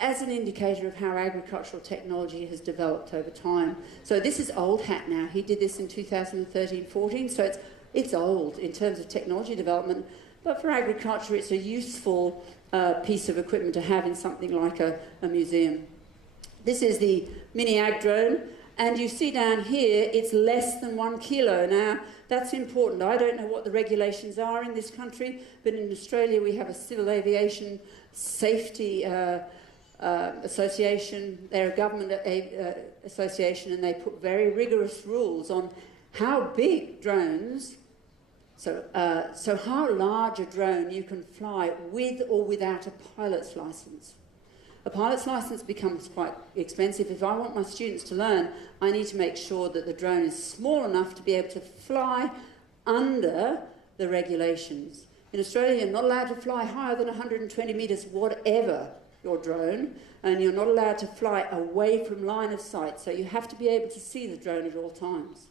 as an indicator of how agricultural technology has developed over time. So this is old hat now. He did this in 2013-14, so it's old in terms of technology development, but for agriculture it's a useful piece of equipment to have in something like a museum. This is the mini ag drone, and you see down here it's less than 1 kilo. Now, that's important. I don't know what the regulations are in this country, but in Australia we have a Civil Aviation Safety Association. They're a government association, and they put very rigorous rules on how big drones, so how large a drone you can fly with or without a pilot's license. A pilot's license becomes quite expensive. If I want my students to learn, I need to make sure that the drone is small enough to be able to fly under the regulations. In Australia, you're not allowed to fly higher than 120 metres, whatever your drone, and you're not allowed to fly away from line of sight, so you have to be able to see the drone at all times.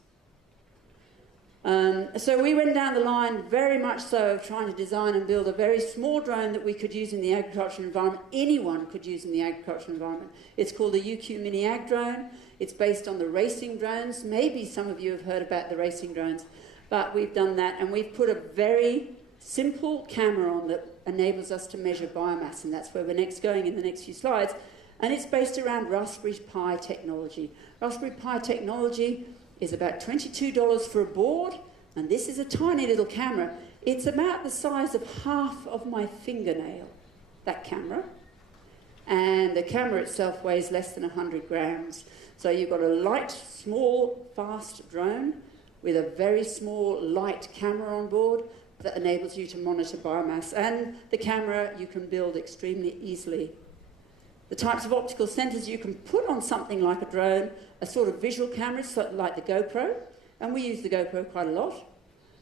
So we went down the line very much so of trying to design and build a very small drone that we could use in the agricultural environment. Anyone could use in the agricultural environment. It's called the UQ Mini Ag Drone. It's based on the racing drones. Maybe some of you have heard about the racing drones, but we've done that, and we've put a very simple camera on that enables us to measure biomass, and that's where we're next going in the next few slides. And it's based around Raspberry Pi technology. Raspberry Pi technology is about $22 for a board, and this is a tiny little camera. It's about the size of half of my fingernail, that camera. And the camera itself weighs less than 100 grams. So you've got a light, small, fast drone with a very small, light camera on board that enables you to monitor biomass. And the camera you can build extremely easily. The types of optical sensors you can put on something like a drone are sort of visual cameras, sort of like the GoPro, and we use the GoPro quite a lot.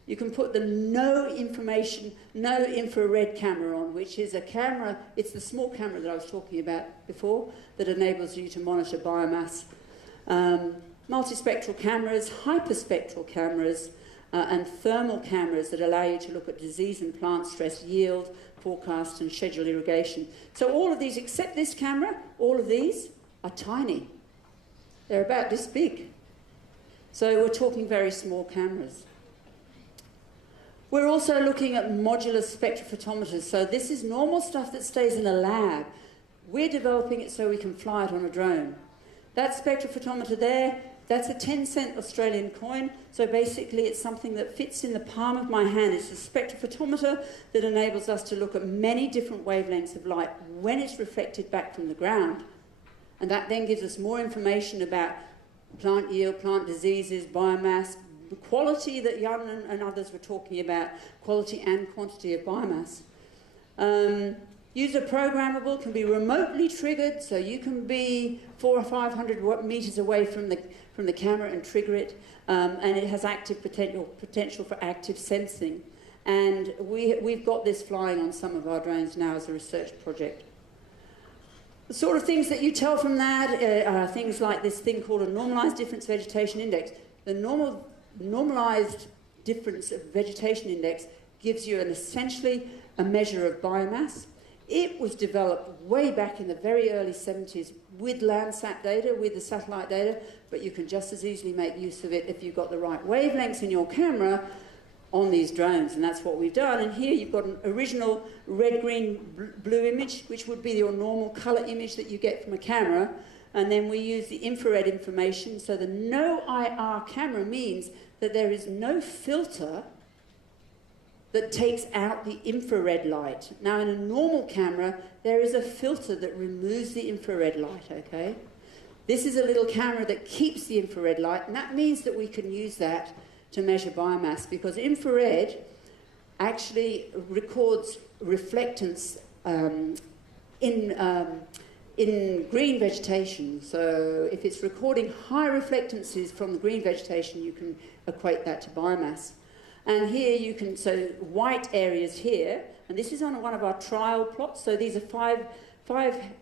You can put the no infrared camera on, which is a camera, it's the small camera that I was talking about before, that enables you to monitor biomass. Multispectral cameras, hyperspectral cameras, and thermal cameras that allow you to look at disease and plant stress, yield, forecast, and schedule irrigation. So all of these, except this camera, all of these are tiny. They're about this big. So we're talking very small cameras. We're also looking at modular spectrophotometers. So this is normal stuff that stays in a lab. We're developing it so we can fly it on a drone. That spectrophotometer there, that's a 10-cent Australian coin. So basically it's something that fits in the palm of my hand. It's a spectrophotometer that enables us to look at many different wavelengths of light when it's reflected back from the ground. And that then gives us more information about plant yield, plant diseases, biomass, the quality that Jan and others were talking about, quality and quantity of biomass. User programmable, can be remotely triggered, so you can be 400 or 500 meters away from the camera and trigger it, and it has active potential for active sensing. And we've got this flying on some of our drones now as a research project. The sort of things that you tell from that are things like this thing called a normalized difference vegetation index. The normalized difference of vegetation index gives you essentially a measure of biomass. It was developed way back in the very early 70s with Landsat data, with the satellite data, but you can just as easily make use of it if you've got the right wavelengths in your camera on these drones, and that's what we've done. And here you've got an original red, green, blue image, which would be your normal colour image that you get from a camera, and then we use the infrared information. So the no IR camera means that there is no filter that takes out the infrared light. Now, in a normal camera, there is a filter that removes the infrared light, okay? This is a little camera that keeps the infrared light, and that means that we can use that to measure biomass, because infrared actually records reflectance in green vegetation. So if it's recording high reflectances from the green vegetation, you can equate that to biomass. And here you can, so white areas here, and this is on one of our trial plots. So these are 5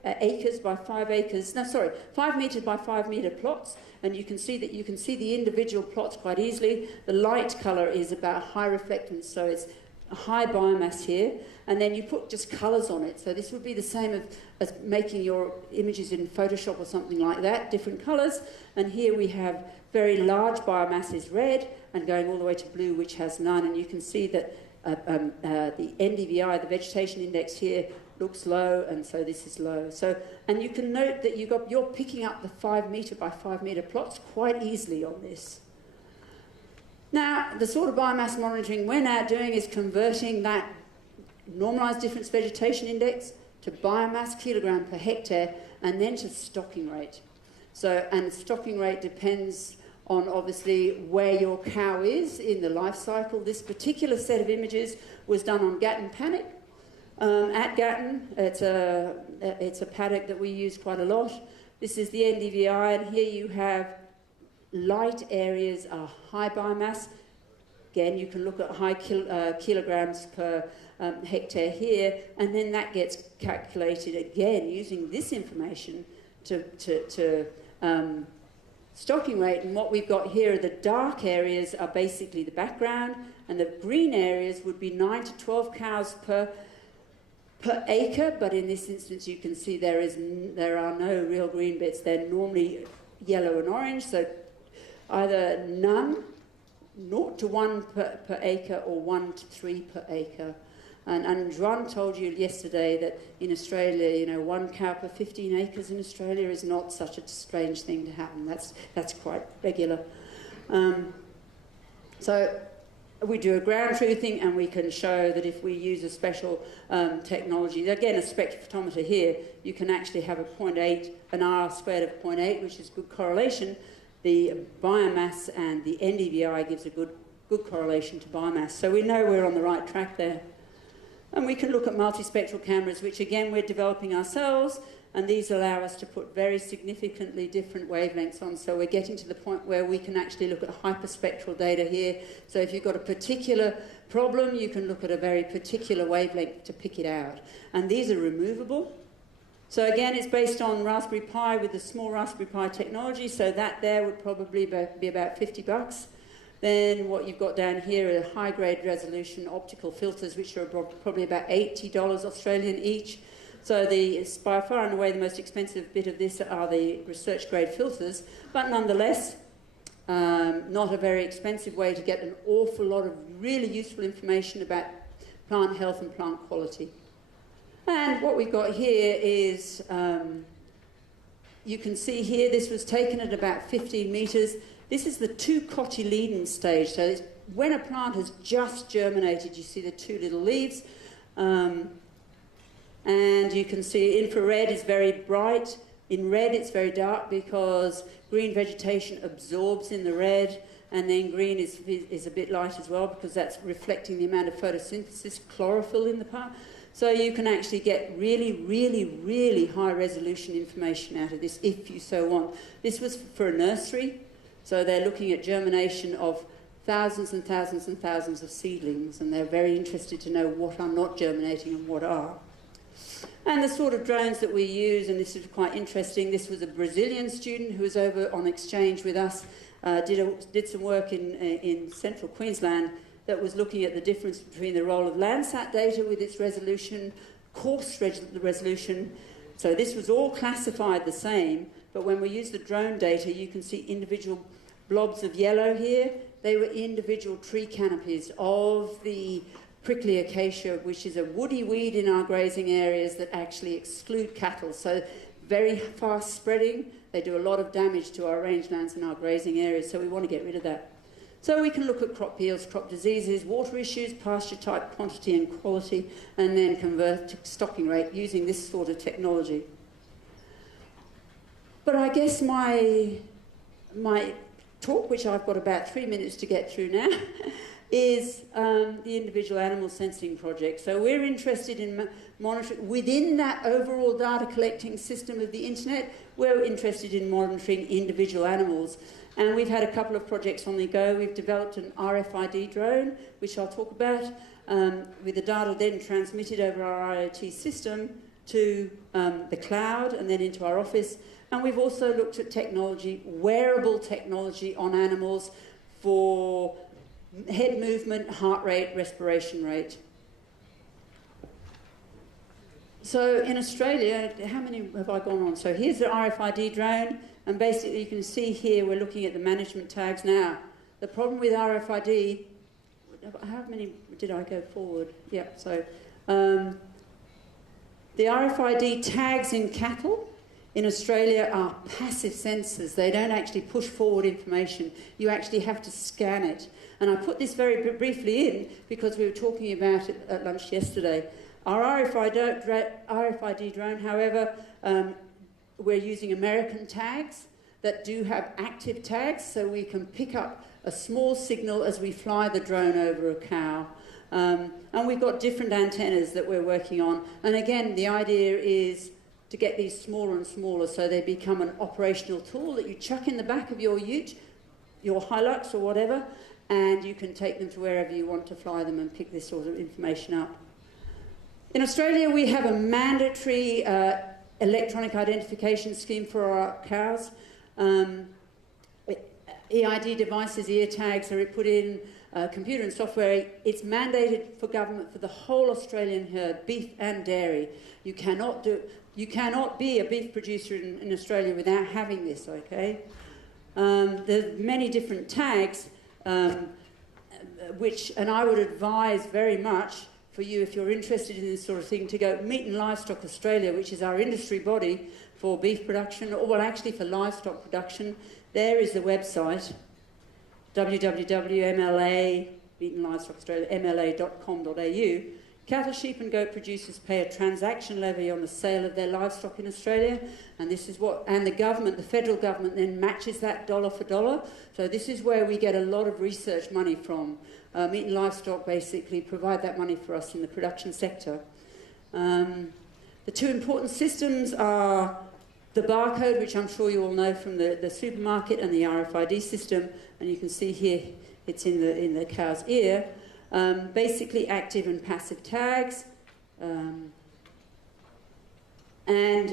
acres by 5 acres, no, sorry, 5 metre by 5 metre plots, and you can see the individual plots quite easily. The light colour is about high reflectance, so it's a high biomass here, and then you put just colours on it. So this would be the same as making your images in Photoshop or something like that, different colours. And here we have very large biomass is red, and going all the way to blue, which has none. And you can see that the NDVI, the vegetation index here, looks low, and so this is low. So, and you can note that you're picking up the 5 metre by 5 metre plots quite easily on this. Now, the sort of biomass monitoring we're now doing is converting that normalised difference vegetation index to biomass kilogram per hectare, and then to stocking rate. So, and stocking rate depends on obviously where your cow is in the life cycle. This particular set of images was done on Gatton paddock. At Gatton, it's a paddock that we use quite a lot. This is the NDVI, and here you have light areas are high biomass. Again, you can look at high kilograms per hectare here, and then that gets calculated again using this information to stocking rate. And what we've got here are the dark areas are basically the background, and the green areas would be 9 to 12 cows per acre, but in this instance you can see there are no real green bits. They're normally yellow and orange, so either none, 0 to 1 per acre, or 1 to 3 per acre. And Juan told you yesterday that in Australia, you know, 1 cow per 15 acres in Australia is not such a strange thing to happen. That's quite regular. So we do a ground truthing, and we can show that if we use a special technology, again a spectrophotometer here, you can actually have a 0.8, an R squared of 0.8, which is good correlation. The biomass and the NDVI gives a good correlation to biomass. So we know we're on the right track there. And we can look at multispectral cameras, which again we're developing ourselves, and these allow us to put very significantly different wavelengths on. So we're getting to the point where we can actually look at hyperspectral data here. So if you've got a particular problem, you can look at a very particular wavelength to pick it out. And these are removable. So again, it's based on Raspberry Pi with the small Raspberry Pi technology, so that there would probably be about $50. Then what you've got down here are high-grade resolution optical filters, which are probably about $80 Australian each. So by far and away the most expensive bit of this are the research-grade filters, but nonetheless, not a very expensive way to get an awful lot of really useful information about plant health and plant quality. And what we've got here is, you can see here, this was taken at about 15 metres. This is the 2 cotyledon stage. So it's when a plant has just germinated, you see the 2 little leaves. And you can see infrared is very bright. In red, it's very dark because green vegetation absorbs in the red. And then green is a bit light as well because that's reflecting the amount of photosynthesis, chlorophyll in the plant. So you can actually get really, really, really high resolution information out of this if you so want. This was for a nursery. So they're looking at germination of thousands and thousands and thousands of seedlings, and they're very interested to know what are not germinating and what are. And the sort of drones that we use, and this is quite interesting, this was a Brazilian student who was over on exchange with us, did some work in central Queensland that was looking at the difference between the role of Landsat data with its resolution, coarse resolution. So this was all classified the same, but when we use the drone data, you can see individual blobs of yellow here. They were individual tree canopies of the prickly acacia, which is a woody weed in our grazing areas that actually exclude cattle. So very fast spreading. They do a lot of damage to our rangelands and our grazing areas, so we want to get rid of that. So we can look at crop yields, crop diseases, water issues, pasture type, quantity and quality, and then convert to stocking rate using this sort of technology. But I guess my talk, which I've got about 3 minutes to get through now, is the individual animal sensing project. So we're interested in monitoring, within that overall data collecting system of the internet, we're interested in monitoring individual animals. And we've had a couple of projects on the go. We've developed an RFID drone, which I'll talk about, with the data then transmitted over our IoT system to the cloud and then into our office. And we've also looked at technology, wearable technology on animals for head movement, heart rate, respiration rate. So in Australia, how many have I gone on? So here's the RFID drone, and basically you can see here we're looking at the management tags now. The problem with RFID, how many did I go forward? Yeah, so The RFID tags in cattle in Australia are passive sensors. They don't actually push forward information. You actually have to scan it. And I put this very briefly in because we were talking about it at lunch yesterday. Our RFID drone, however, we're using American tags that do have active tags, so we can pick up a small signal as we fly the drone over a cow. And we've got different antennas that we're working on. And again, the idea is to get these smaller and smaller so they become an operational tool that you chuck in the back of your ute, your Hilux or whatever, and you can take them to wherever you want to fly them and pick this sort of information up. In Australia, we have a mandatory electronic identification scheme for our cows. EID devices, ear tags are put in, computer and software. It's mandated for government for the whole Australian herd, beef and dairy. You cannot be a beef producer in Australia without having this, okay? There's many different tags, and I would advise very much for you, if you're interested in this sort of thing, to go Meat and Livestock Australia, which is our industry body for beef production, or well, actually for livestock production. There is the website, www.mla, Meat and Livestock Australia, mla.com.au. Cattle, sheep and goat producers pay a transaction levy on the sale of their livestock in Australia, and this is what, and the government, the federal government, then matches that dollar for dollar. So this is where we get a lot of research money from. Meat and Livestock basically provide that money for us in the production sector. The two important systems are the barcode, which I'm sure you all know from the supermarket, and the RFID system, and you can see here it's in the cow's ear. Basically active and passive tags. And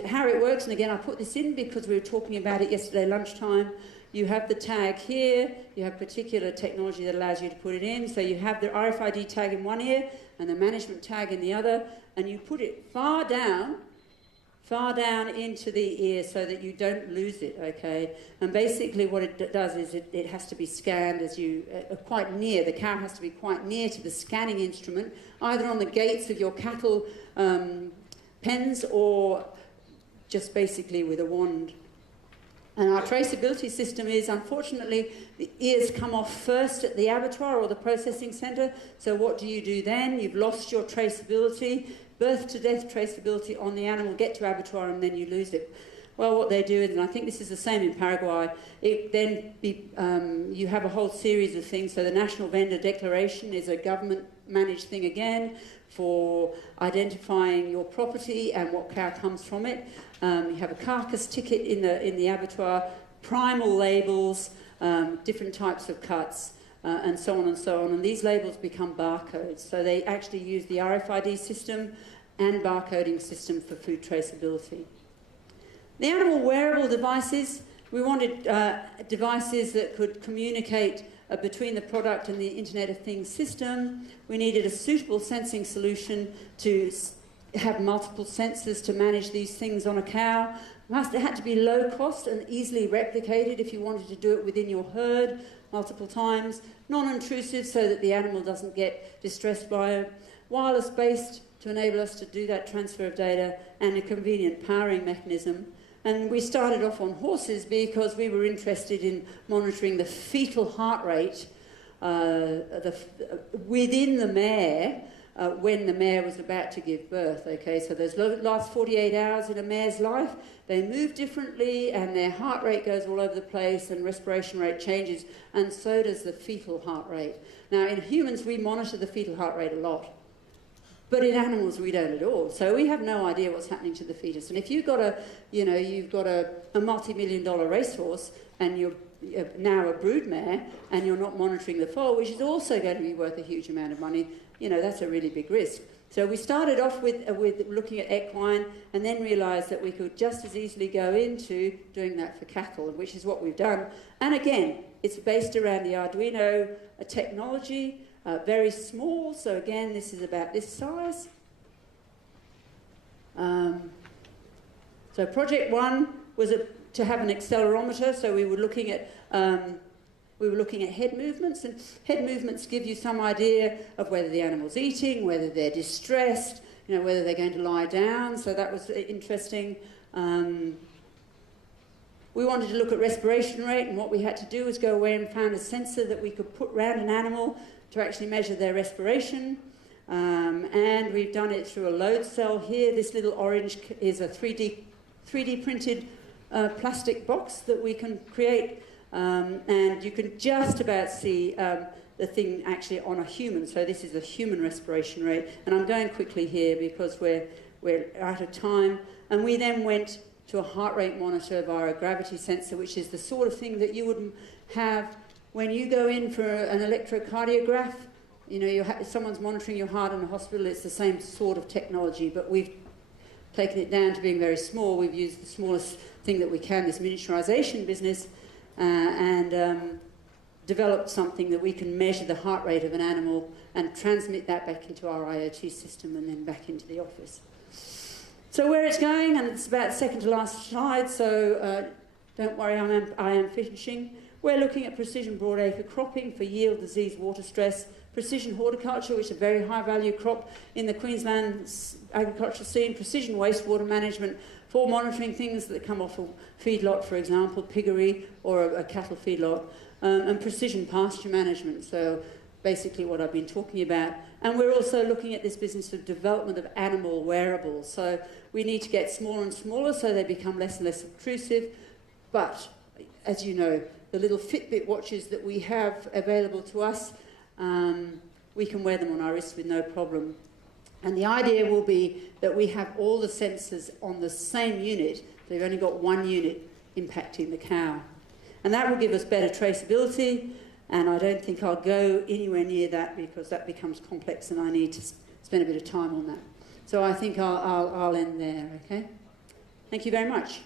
how it works, and again I put this in because we were talking about it yesterday lunchtime. You have the tag here, you have particular technology that allows you to put it in. So you have the RFID tag in one ear and the management tag in the other, and you put it far down into the ear so that you don't lose it, okay? And basically what it does is it has to be scanned as you, quite near, the cow has to be quite near to the scanning instrument, either on the gates of your cattle pens or just basically with a wand. And our traceability system is, unfortunately, the ears come off first at the abattoir or the processing centre. So what do you do then? You've lost your traceability, birth to death traceability on the animal, get to abattoir and then you lose it. Well, what they do is, and I think this is the same in Paraguay, you have a whole series of things. So the National Vendor Declaration is a government-managed thing again for identifying your property and what cow comes from it. You have a carcass ticket in the abattoir, primal labels, different types of cuts, and so on and so on. And these labels become barcodes. So they actually use the RFID system and barcoding system for food traceability. The animal wearable devices, we wanted devices that could communicate between the product and the Internet of Things system. We needed a suitable sensing solution to have multiple sensors to manage these things on a cow. It had to be low cost and easily replicated if you wanted to do it within your herd multiple times. Non-intrusive so that the animal doesn't get distressed by it. Wireless-based to enable us to do that transfer of data, and a convenient powering mechanism. And we started off on horses because we were interested in monitoring the fetal heart rate within the mare when the mare was about to give birth, okay? So those last 48 hours in a mare's life, they move differently and their heart rate goes all over the place and respiration rate changes, and so does the fetal heart rate. Now, in humans, we monitor the fetal heart rate a lot. But in animals, we don't at all. So we have no idea what's happening to the fetus. And if you've got a multi-million-dollar racehorse and you're now a broodmare and you're not monitoring the foal, which is also going to be worth a huge amount of money, that's a really big risk. So we started off with looking at equine and then realised that we could just as easily go into doing that for cattle, which is what we've done. And again, it's based around the Arduino technology. Very small, so again, this is about this size. So project one was to have an accelerometer, so we were looking at head movements, and head movements give you some idea of whether the animal's eating, whether they're distressed, you know, whether they're going to lie down, so that was interesting. We wanted to look at respiration rate, and what we had to do was go away and found a sensor that we could put around an animal to actually measure their respiration. And we've done it through a load cell here. This little orange is a 3D printed plastic box that we can create, and you can just about see the thing actually on a human. So this is a human respiration rate, and I'm going quickly here because we're out of time. And we then went to a heart rate monitor via a gravity sensor, which is the sort of thing that you would have when you go in for an electrocardiograph. You know, someone's monitoring your heart in a hospital. It's the same sort of technology, but we've taken it down to being very small. We've used the smallest thing that we can, this miniaturization business, and developed something that we can measure the heart rate of an animal and transmit that back into our IoT system and then back into the office. So where it's going, and it's about second to last slide, so don't worry, I am finishing. We're looking at precision broadacre cropping for yield, disease, water stress, precision horticulture, which is a very high value crop in the Queensland agricultural scene, precision wastewater management for monitoring things that come off a feedlot, for example, piggery or a cattle feedlot, and precision pasture management, so basically what I've been talking about. And we're also looking at this business of development of animal wearables. So we need to get smaller and smaller so they become less and less obtrusive. But, as you know, the little Fitbit watches that we have available to us, we can wear them on our wrists with no problem. And the idea will be that we have all the sensors on the same unit. So you've only got one unit impacting the cow. And that will give us better traceability. And I don't think I'll go anywhere near that because that becomes complex and I need to spend a bit of time on that. So I think I'll end there, okay? Thank you very much.